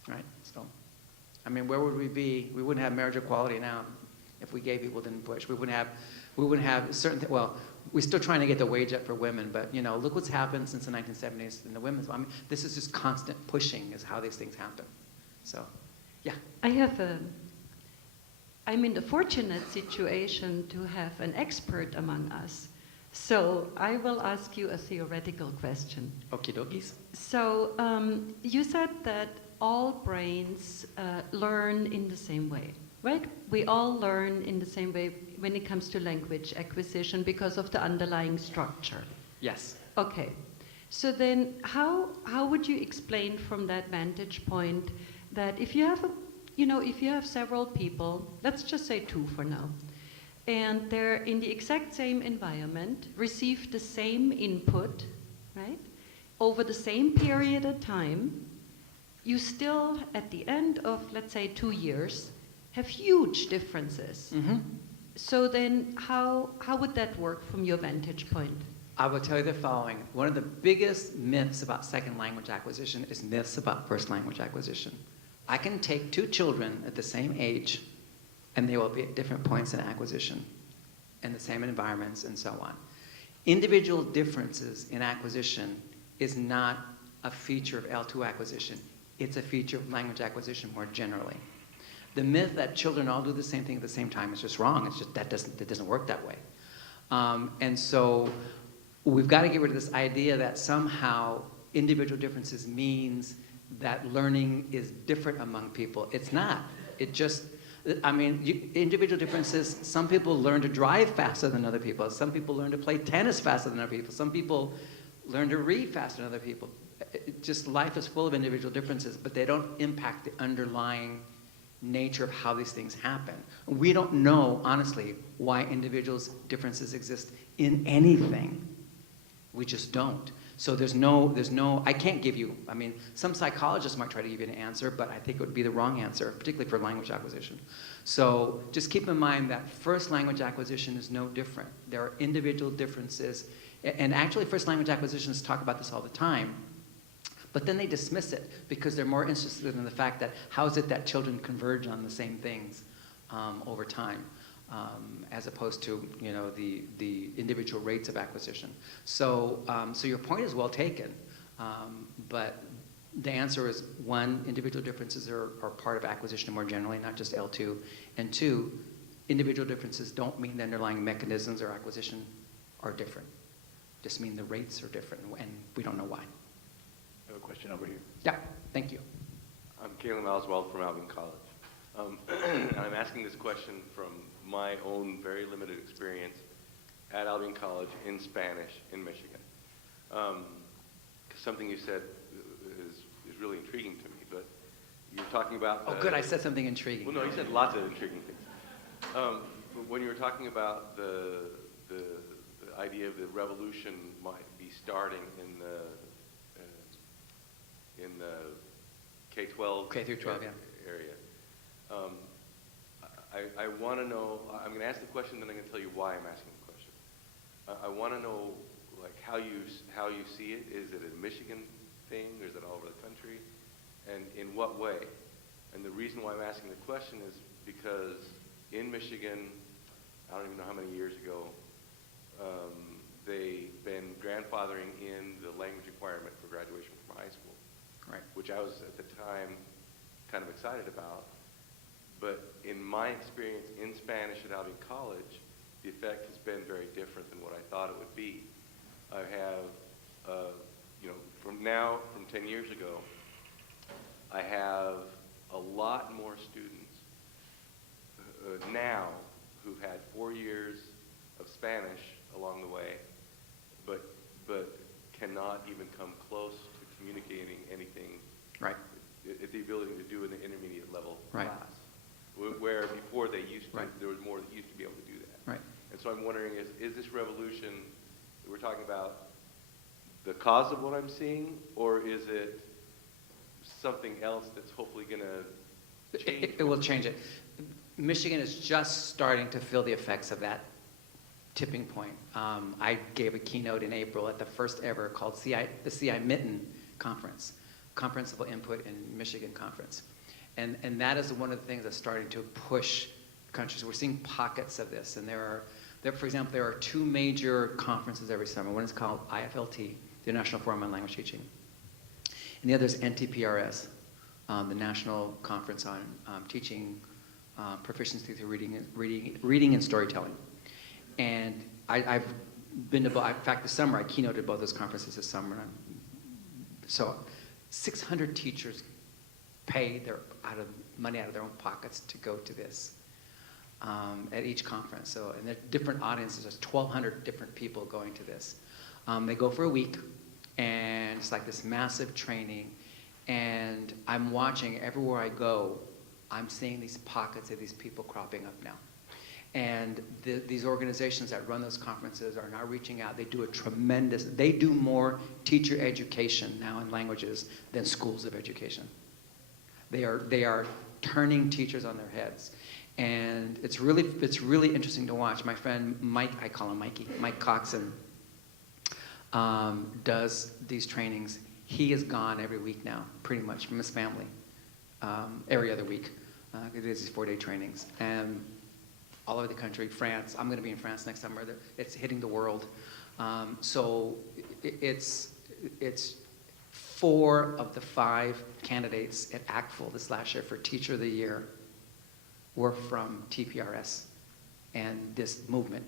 Right? So, I mean, where would we be? We wouldn't have marriage equality now if we gay people didn't push. We wouldn't have certain well, we're still trying to get the wage up for women, but look what's happened since the 1970s in the women's. I mean, this is just constant pushing is how these things happen. So, yeah. I'm in the fortunate situation to have an expert among us. So I will ask you a theoretical question. Okie dokies. So you said that all brains learn in the same way, right? We all learn in the same way when it comes to language acquisition because of the underlying structure. Yes. Okay. So then how would you explain from that vantage point that if you have if you have several people, let's just say 2 for now, and they're in the exact same environment, receive the same input, right? Over the same period of time, you still, at the end of, let's say, 2 years, have huge differences. Mm-hmm. So then how would that work from your vantage point? I will tell you the following. One of the biggest myths about second language acquisition is myths about first language acquisition. I can take 2 children at the same age, and they will be at different points in acquisition, in the same environments, and so on. Individual differences in acquisition is not a feature of L2 acquisition. It's a feature of language acquisition more generally. The myth that children all do the same thing at the same time is just wrong. It's just that doesn't work that way. And so we've got to get rid of this idea that somehow individual differences means that learning is different among people. It's not. It just, individual differences, some people learn to drive faster than other people. Some people learn to play tennis faster than other people. Some people learn to read faster than other people. Just life is full of individual differences, but they don't impact the underlying nature of how these things happen. We don't know, honestly, why individuals' differences exist in anything. We just don't. So there's no, I can't give you, some psychologists might try to give you an answer, but I think it would be the wrong answer, particularly for language acquisition. So just keep in mind that first language acquisition is no different. There are individual differences, and actually first language acquisitionists talk about this all the time, but then they dismiss it because they're more interested in the fact that how is it that children converge on the same things over time, as opposed to the individual rates of acquisition. So so your point is well taken, but the answer is 1, individual differences are part of acquisition more generally, not just L2, and 2, individual differences don't mean the underlying mechanisms or acquisition are different. Just mean the rates are different, and we don't know why. I have a question over here. Yeah, thank you. I'm Caleb Oswald from Albion College. And I'm asking this question from my own very limited experience at Albion College in Spanish in Michigan. 'Cause something you said is really intriguing to me, but you're talking about... Oh, good, I said something intriguing. Well, no, you said lots of intriguing things. But when you were talking about the idea of the revolution might be starting in the K-12 K through 12, yeah. area. I want to know, I'm going to ask the question, then I'm going to tell you why I'm asking the question. I want to know how you see it. Is it a Michigan thing, or is it all over the country? And in what way? And the reason why I'm asking the question is because in Michigan, I don't even know how many years ago, they've been grandfathering in the language requirement for graduation from high school. Right. Which I was at the time kind of excited about. But in my experience in Spanish at Albion College, the effect has been very different than what I thought it would be. I have, from 10 years ago, I have a lot more students now who've had 4 years of Spanish along the way, but cannot even come close to communicating anything. Right. The ability to do an intermediate level Right. class, where before they used to, Right. there was more that used to be able to do that. Right. And so I'm wondering, is this revolution that we're talking about the cause of what I'm seeing, or is it something else that's hopefully going to change? It will change it. Michigan is just starting to feel the effects of that tipping point. I gave a keynote in April at the first ever called the CI Mitten Conference, Comprehensible Input in Michigan Conference. And that is one of the things that's starting to push countries. We're seeing pockets of this. And for example, there are 2 major conferences every summer. One is called IFLT, the National Forum on Language Teaching. And the other is NTPRS, the National Conference on Teaching Proficiency through reading and Storytelling. And I've been to both. In fact, this summer I keynoted both those conferences this summer. So 600 teachers pay money out of their own pockets to go to this at each conference. So, and there are different audiences. There's 1,200 different people going to this. They go for a week, and it's like this massive training. And I'm watching everywhere I go, I'm seeing these pockets of these people cropping up now. And these organizations that run those conferences are now reaching out. They do more teacher education now in languages than schools of education. They are turning teachers on their heads. And it's really interesting to watch. My friend Mike, I call him Mikey, Mike Coxon, does these trainings. He is gone every week now, pretty much, from his family, every other week. He does these 4-day trainings. And all over the country, France. I'm going to be in France next summer. It's hitting the world. So it's 4 of the 5 candidates at ACTFL this last year for Teacher of the Year were from TPRS and this movement.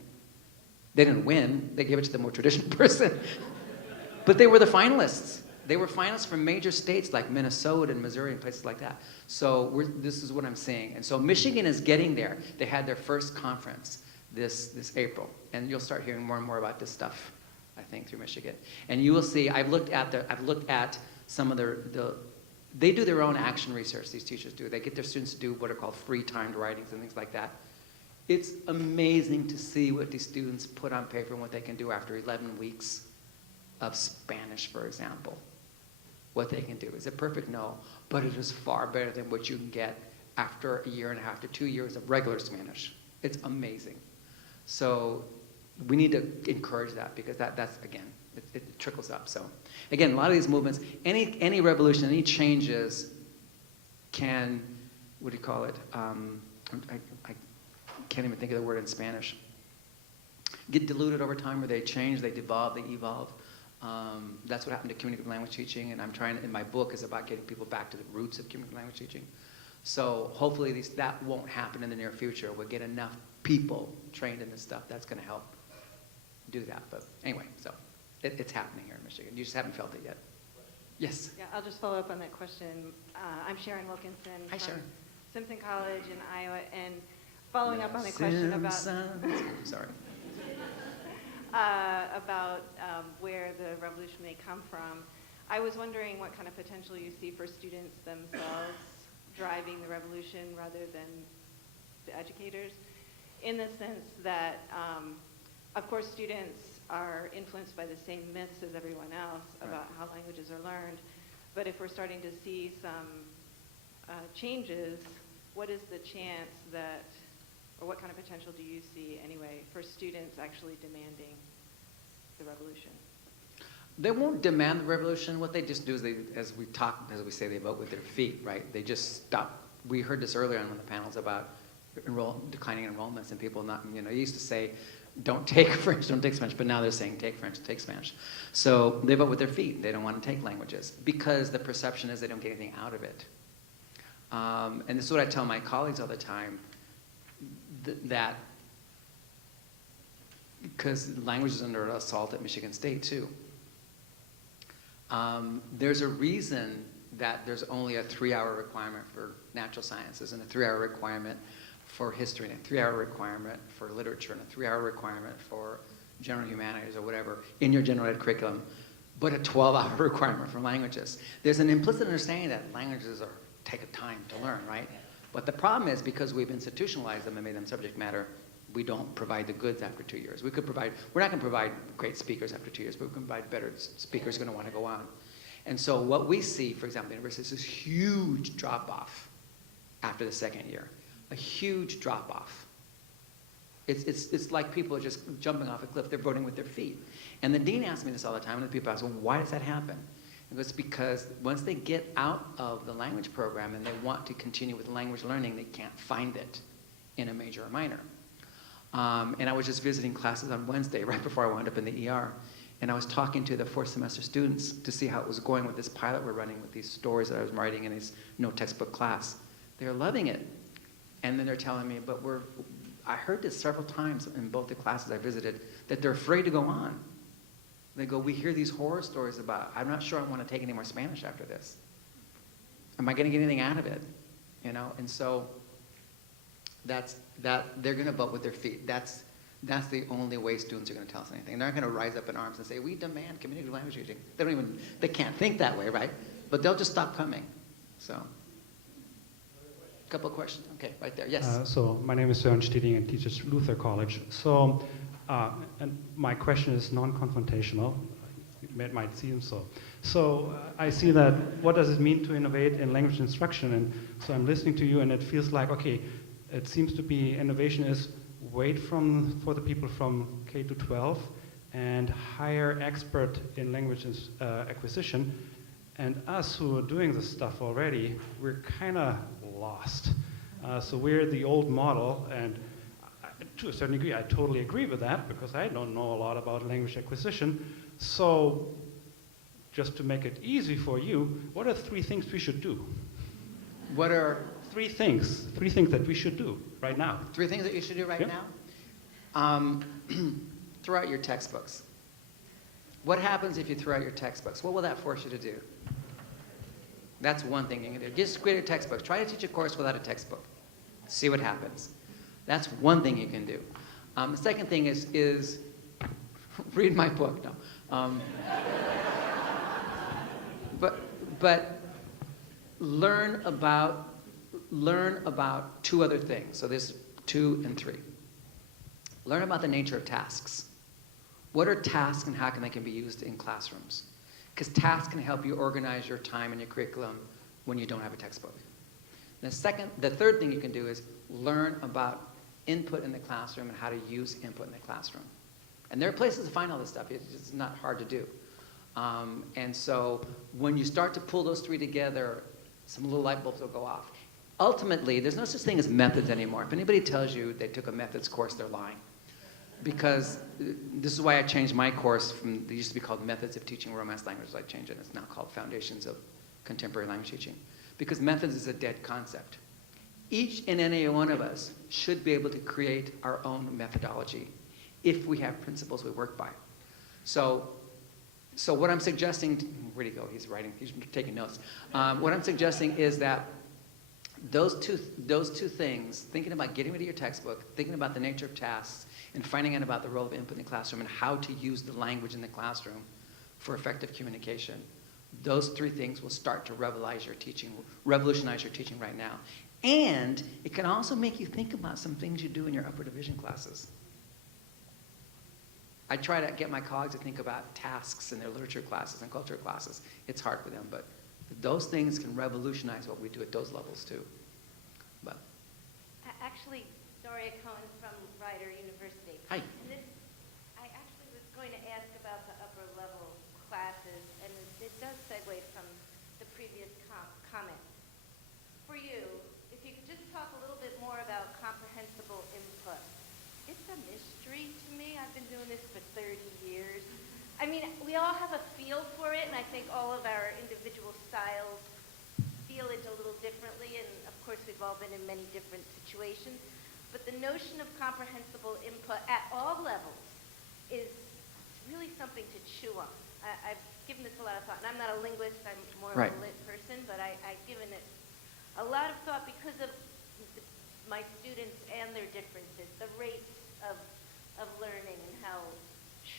They didn't win. They gave it to the more traditional person. But they were the finalists. They were finalists from major states like Minnesota and Missouri and places like that. So this is what I'm seeing. And so Michigan is getting there. They had their first conference this April. And you'll start hearing more and more about this stuff, I think, through Michigan. And you will see, I've looked at some of they do their own action research, these teachers do. They get their students to do what are called free-timed writings and things like that. It's amazing to see what these students put on paper and what they can do after 11 weeks of Spanish, for example. What they can do. Is it perfect? No. But it is far better than what you can get after a year and a half to 2 years of regular Spanish. It's amazing. So we need to encourage that because that's again, it trickles up. So again, a lot of these movements, any revolution, any changes can, what do you call it? I can't even think of the word in Spanish. Get diluted over time, where they change, they devolve, they evolve. That's what happened to communicative language teaching, and I'm trying, in my book, is about getting people back to the roots of communicative language teaching. So hopefully that won't happen in the near future. We'll get enough people trained in this stuff. That's going to help do that. But anyway, so it's happening here in Michigan. You just haven't felt it yet. Yes? Yeah, I'll just follow up on that question. I'm Sharon Wilkinson Hi, from Sharon. Simpson College in Iowa, and following up on the question about Sorry. about where the revolution may come from. I was wondering what kind of potential you see for students themselves driving the revolution rather than the educators, in the sense that, of course, students are influenced by the same myths as everyone else about how languages are learned. But if we're starting to see some changes, what is the chance that, or what kind of potential do you see anyway for students actually demanding the revolution? They won't demand the revolution. What they just do is as we say, they vote with their feet, right? They just stop. We heard this earlier on one of the panels about declining enrollments and people not, they used to say, don't take French, don't take Spanish, but now they're saying take French, take Spanish. So they vote with their feet. They don't want to take languages because the perception is they don't get anything out of it. And this is what I tell my colleagues all the time, that because language is under assault at Michigan State too. There's a reason that there's only a 3-hour requirement for natural sciences and a 3-hour requirement for history and a 3-hour requirement for literature and a 3-hour requirement for general humanities or whatever in your general ed curriculum, but a 12-hour requirement for languages. There's an implicit understanding that languages take a time to learn, right? But the problem is because we've institutionalized them and made them subject matter, we don't provide the goods after 2 years. We're not going to provide great speakers after 2 years, but we can provide better speakers who are going to want to go on. And so what we see, for example, in universities, is this huge drop-off after the second year. A huge drop-off. It's like people are just jumping off a cliff. They're voting with their feet. And the dean asks me this all the time, and the people ask, well, why does that happen? And it's because once they get out of the language program and they want to continue with language learning, they can't find it in a major or minor. And I was just visiting classes on Wednesday, right before I wound up in the ER. And I was talking to the 4th semester students to see how it was going with this pilot we're running with these stories that I was writing in this no textbook class. They're loving it. And then they're telling me, but I heard this several times in both the classes I visited, that they're afraid to go on. They go, we hear these horror stories about, I'm not sure I want to take any more Spanish after this. Am I going to get anything out of it? And so they're going to vote with their feet. That's the only way students are going to tell us anything. They're not going to rise up in arms and say, we demand community language teaching. They can't think that way, right? But they'll just stop coming. So, a couple of questions. Okay, right there. Yes. So my name is Søren Stiding and teach at Luther College. So, and my question is non-confrontational. It might seem so. So I see that what does it mean to innovate in language instruction? And so I'm listening to you and it feels like, okay, it seems to be innovation is wait for the people from K to 12 and hire expert in language acquisition. And us who are doing this stuff already, we're kind of lost. So we're the old model, and to a certain degree, I totally agree with that because I don't know a lot about language acquisition. So just to make it easy for you, what are 3 things we should do? What are 3 things that we should do right now? 3 things that you should do right Yep. now? Throw out your textbooks. What happens if you throw out your textbooks? What will that force you to do? That's one thing you can do. Just create a textbook. Try to teach a course without a textbook. See what happens. That's one thing you can do. The second thing is read my book. No. But learn about 2 other things. So there's 2 and 3. Learn about the nature of tasks. What are tasks and how they can be used in classrooms? Because tasks can help you organize your time and your curriculum when you don't have a textbook. The third thing you can do is learn about input in the classroom and how to use input in the classroom. And there are places to find all this stuff. It's not hard to do. And so when you start to pull those 3 together, some little light bulbs will go off. Ultimately, there's no such thing as methods anymore. If anybody tells you they took a methods course, they're lying. Because this is why I changed my course from, it used to be called Methods of Teaching Romance Languages. I changed it. It's now called Foundations of Contemporary Language Teaching. Because methods is a dead concept. Each and any one of us should be able to create our own methodology if we have principles we work by. So what I'm suggesting, where'd he go? He's writing, he's taking notes. What I'm suggesting is that those two things, thinking about getting rid of your textbook, thinking about the nature of tasks, and finding out about the role of input in the classroom and how to use the language in the classroom for effective communication, those 3 things will start to revolutionize your teaching right now. And it can also make you think about some things you do in your upper division classes. I try to get my colleagues to think about tasks in their literature classes and culture classes. It's hard for them, but those things can revolutionize what we do at those levels too. But actually, Doria Cohen from Rider University. Hi. And I actually was going to ask about the upper level classes, and it does segue from the previous comment. For you, if you could just talk a little bit more about comprehensible input. It's a mystery to me. I've been doing this for 30 years. I mean, we all have a feel for it, and I think all of our individual styles feel it a little differently, and of course we've all been in many different situations. But the notion of comprehensible input at all levels is really something to chew on. I've given this a lot of thought, and I'm not a linguist, I'm more of a lit person, but I've given it a lot of thought because of my students and their differences, the rates of learning and how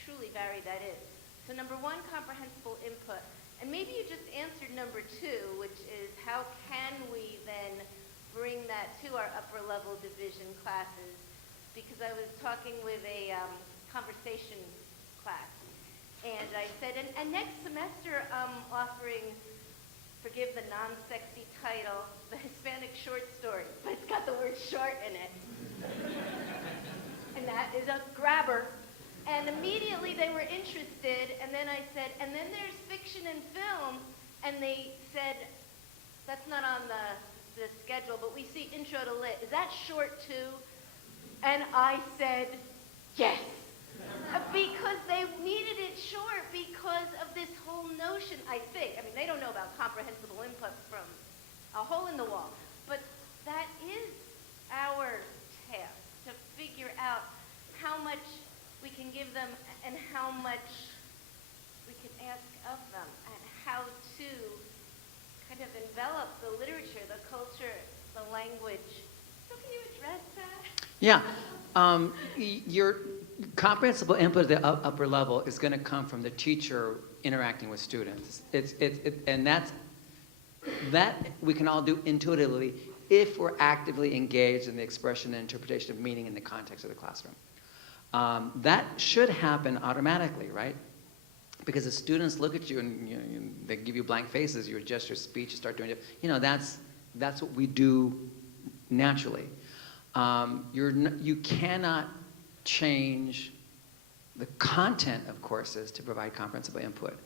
truly varied that is. So number 1, comprehensible input. And maybe you just answered number 2, which is how can we then bring that to our upper level division classes? Because I was talking with a conversation class, and I said, and next semester I'm offering, forgive the non-sexy title, the Hispanic short story, but it's got the word short in it. And that is a grabber. And immediately they were interested, and then I said, and then there's fiction and film, and they said, that's not on the schedule, but we see Intro to Lit. Is that short too? And I said, yes. Because they needed it short because of this whole notion, I think. I mean, they don't know about comprehensible input from a hole in the wall, but that is our task, to figure out how much we can give them and how much we can ask of them, and how to kind of envelop the literature, the culture, the language. So can you address that? yeah, Your comprehensible input at the upper level is going to come from the teacher interacting with students. And that we can all do intuitively if we're actively engaged in the expression and interpretation of meaning in the context of the classroom. That should happen automatically, right? Because the students look at you and they give you blank faces, you adjust your speech, you start doing it. That's what we do naturally. You cannot change the content of courses to provide comprehensible input.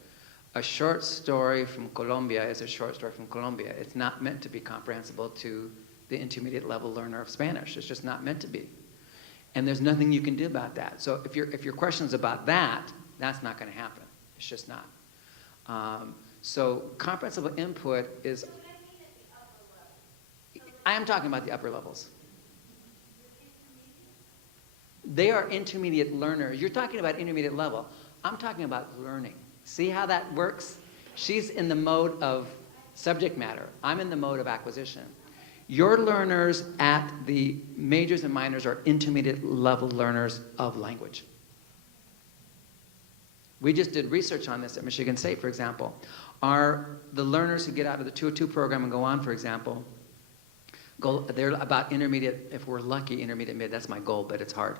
A short story from Colombia is a short story from Colombia. It's not meant to be comprehensible to the intermediate level learner of Spanish. It's just not meant to be. And there's nothing you can do about that. So if your question's about that, that's not going to happen. It's just not. So comprehensible input is... So what I mean at the upper level. I am talking about the upper levels. They are intermediate learners. You're talking about intermediate level. I'm talking about learning. See how that works? She's in the mode of subject matter. I'm in the mode of acquisition. Your learners at the majors and minors are intermediate level learners of language. We just did research on this at Michigan State, for example. The learners who get out of the 202 program and go on, for example, they're about intermediate, if we're lucky, intermediate mid, that's my goal, but it's hard.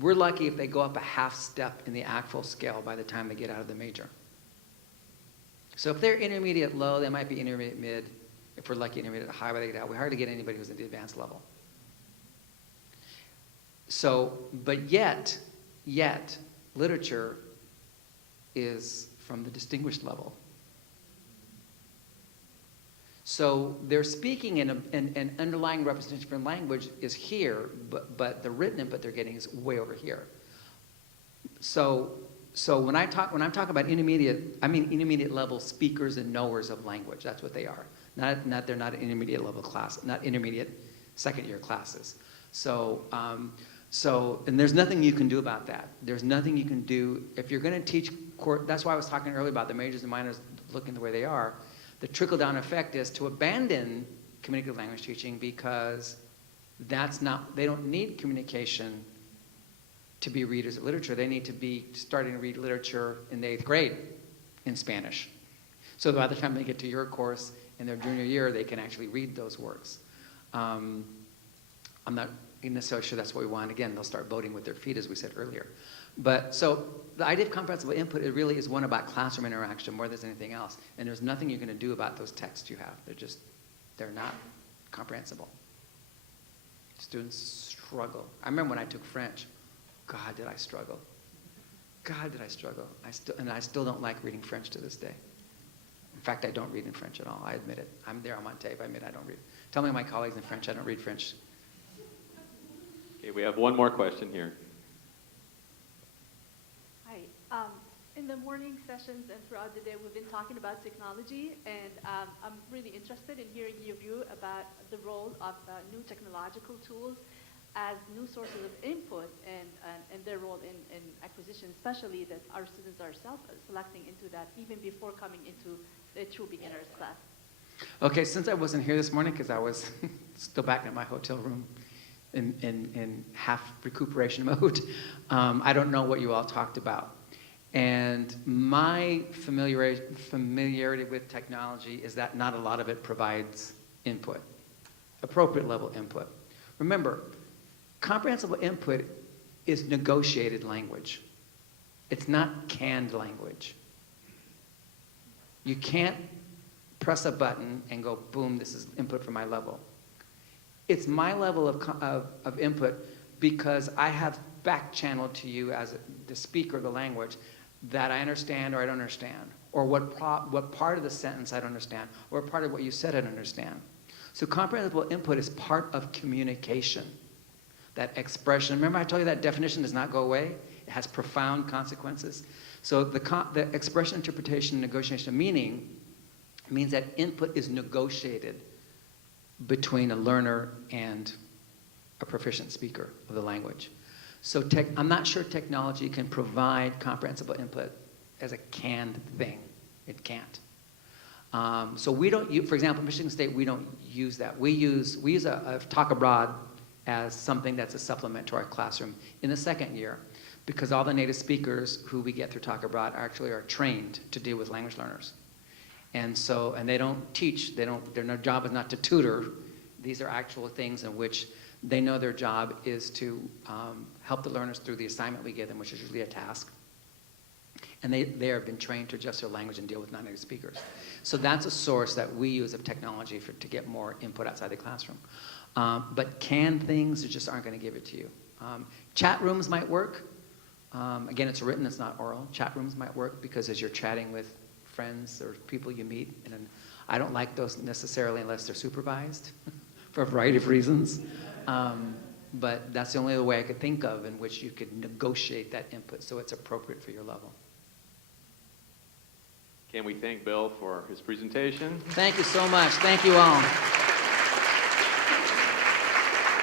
We're lucky if they go up a half step in the ACTFL scale by the time they get out of the major. So if they're intermediate low, they might be intermediate mid. If we're lucky, intermediate high by they get out. We hardly get anybody who's at the advanced level. So, but yet, literature is from the distinguished level. So they're speaking in an underlying representation for language is here, but the written input they're getting is way over here. So when I'm talking about intermediate, I mean intermediate level speakers and knowers of language. That's what they are. They're not intermediate level class, not intermediate second year classes. So and there's nothing you can do about that. There's nothing you can do if you're going to teach. That's why I was talking earlier about the majors and minors looking the way they are. The trickle-down effect is to abandon communicative language teaching because they don't need communication to be readers of literature. They need to be starting to read literature in the 8th grade in Spanish. So by the time they get to your course in their junior year, they can actually read those works. I'm not necessarily sure that's what we want. Again, they'll start voting with their feet, as we said earlier. But so the idea of comprehensible input, it really is one about classroom interaction more than anything else. And there's nothing you're going to do about those texts you have. They're not comprehensible. Students struggle. I remember when I took French. God, did I struggle. God, did I struggle. I still don't like reading French to this day. In fact, I don't read in French at all. I admit it. I'm there on my tape. I admit I don't read. Tell me my colleagues in French I don't read French. Okay, we have one more question here. Hi. In the morning sessions and throughout the day, we've been talking about technology, and I'm really interested in hearing your view about the role of new technological tools as new sources of input and their role in acquisition, especially that our students are self-selecting into that even before coming into the true beginners class. Okay, since I wasn't here this morning because I was still back in my hotel room in half recuperation mode, I don't know what you all talked about. And my familiarity with technology is that not a lot of it provides input, appropriate level input. Remember, comprehensible input is negotiated language. It's not canned language. You can't press a button and go, boom, this is input for my level. It's my level of input because I have back-channeled to you as the speaker of the language that I understand or I don't understand, or what part of the sentence I don't understand, or part of what you said I don't understand. So comprehensible input is part of communication. That expression, remember I told you that definition does not go away? It has profound consequences. So the expression, interpretation, negotiation of meaning means that input is negotiated between a learner and a proficient speaker of the language. So I'm not sure technology can provide comprehensible input as a canned thing. It can't. So we don't, for example, Michigan State, we don't use that. We use a talk abroad as something that's a supplement to our classroom in the second year, because all the native speakers who we get through Talk Abroad actually are trained to deal with language learners. And so, and they don't teach, their job is not to tutor. These are actual things in which they know their job is to help the learners through the assignment we give them, which is usually a task. And they have been trained to adjust their language and deal with non-native speakers. So that's a source that we use of technology to get more input outside the classroom. But canned things just aren't going to give it to you. Chat rooms might work. Again, it's written, it's not oral. Chat rooms might work because as you're chatting with friends or people you meet, and I don't like those necessarily unless they're supervised for a variety of reasons. But that's the only other way I could think of in which you could negotiate that input so it's appropriate for your level. Can we thank Bill for his presentation? Thank you so much. Thank you all.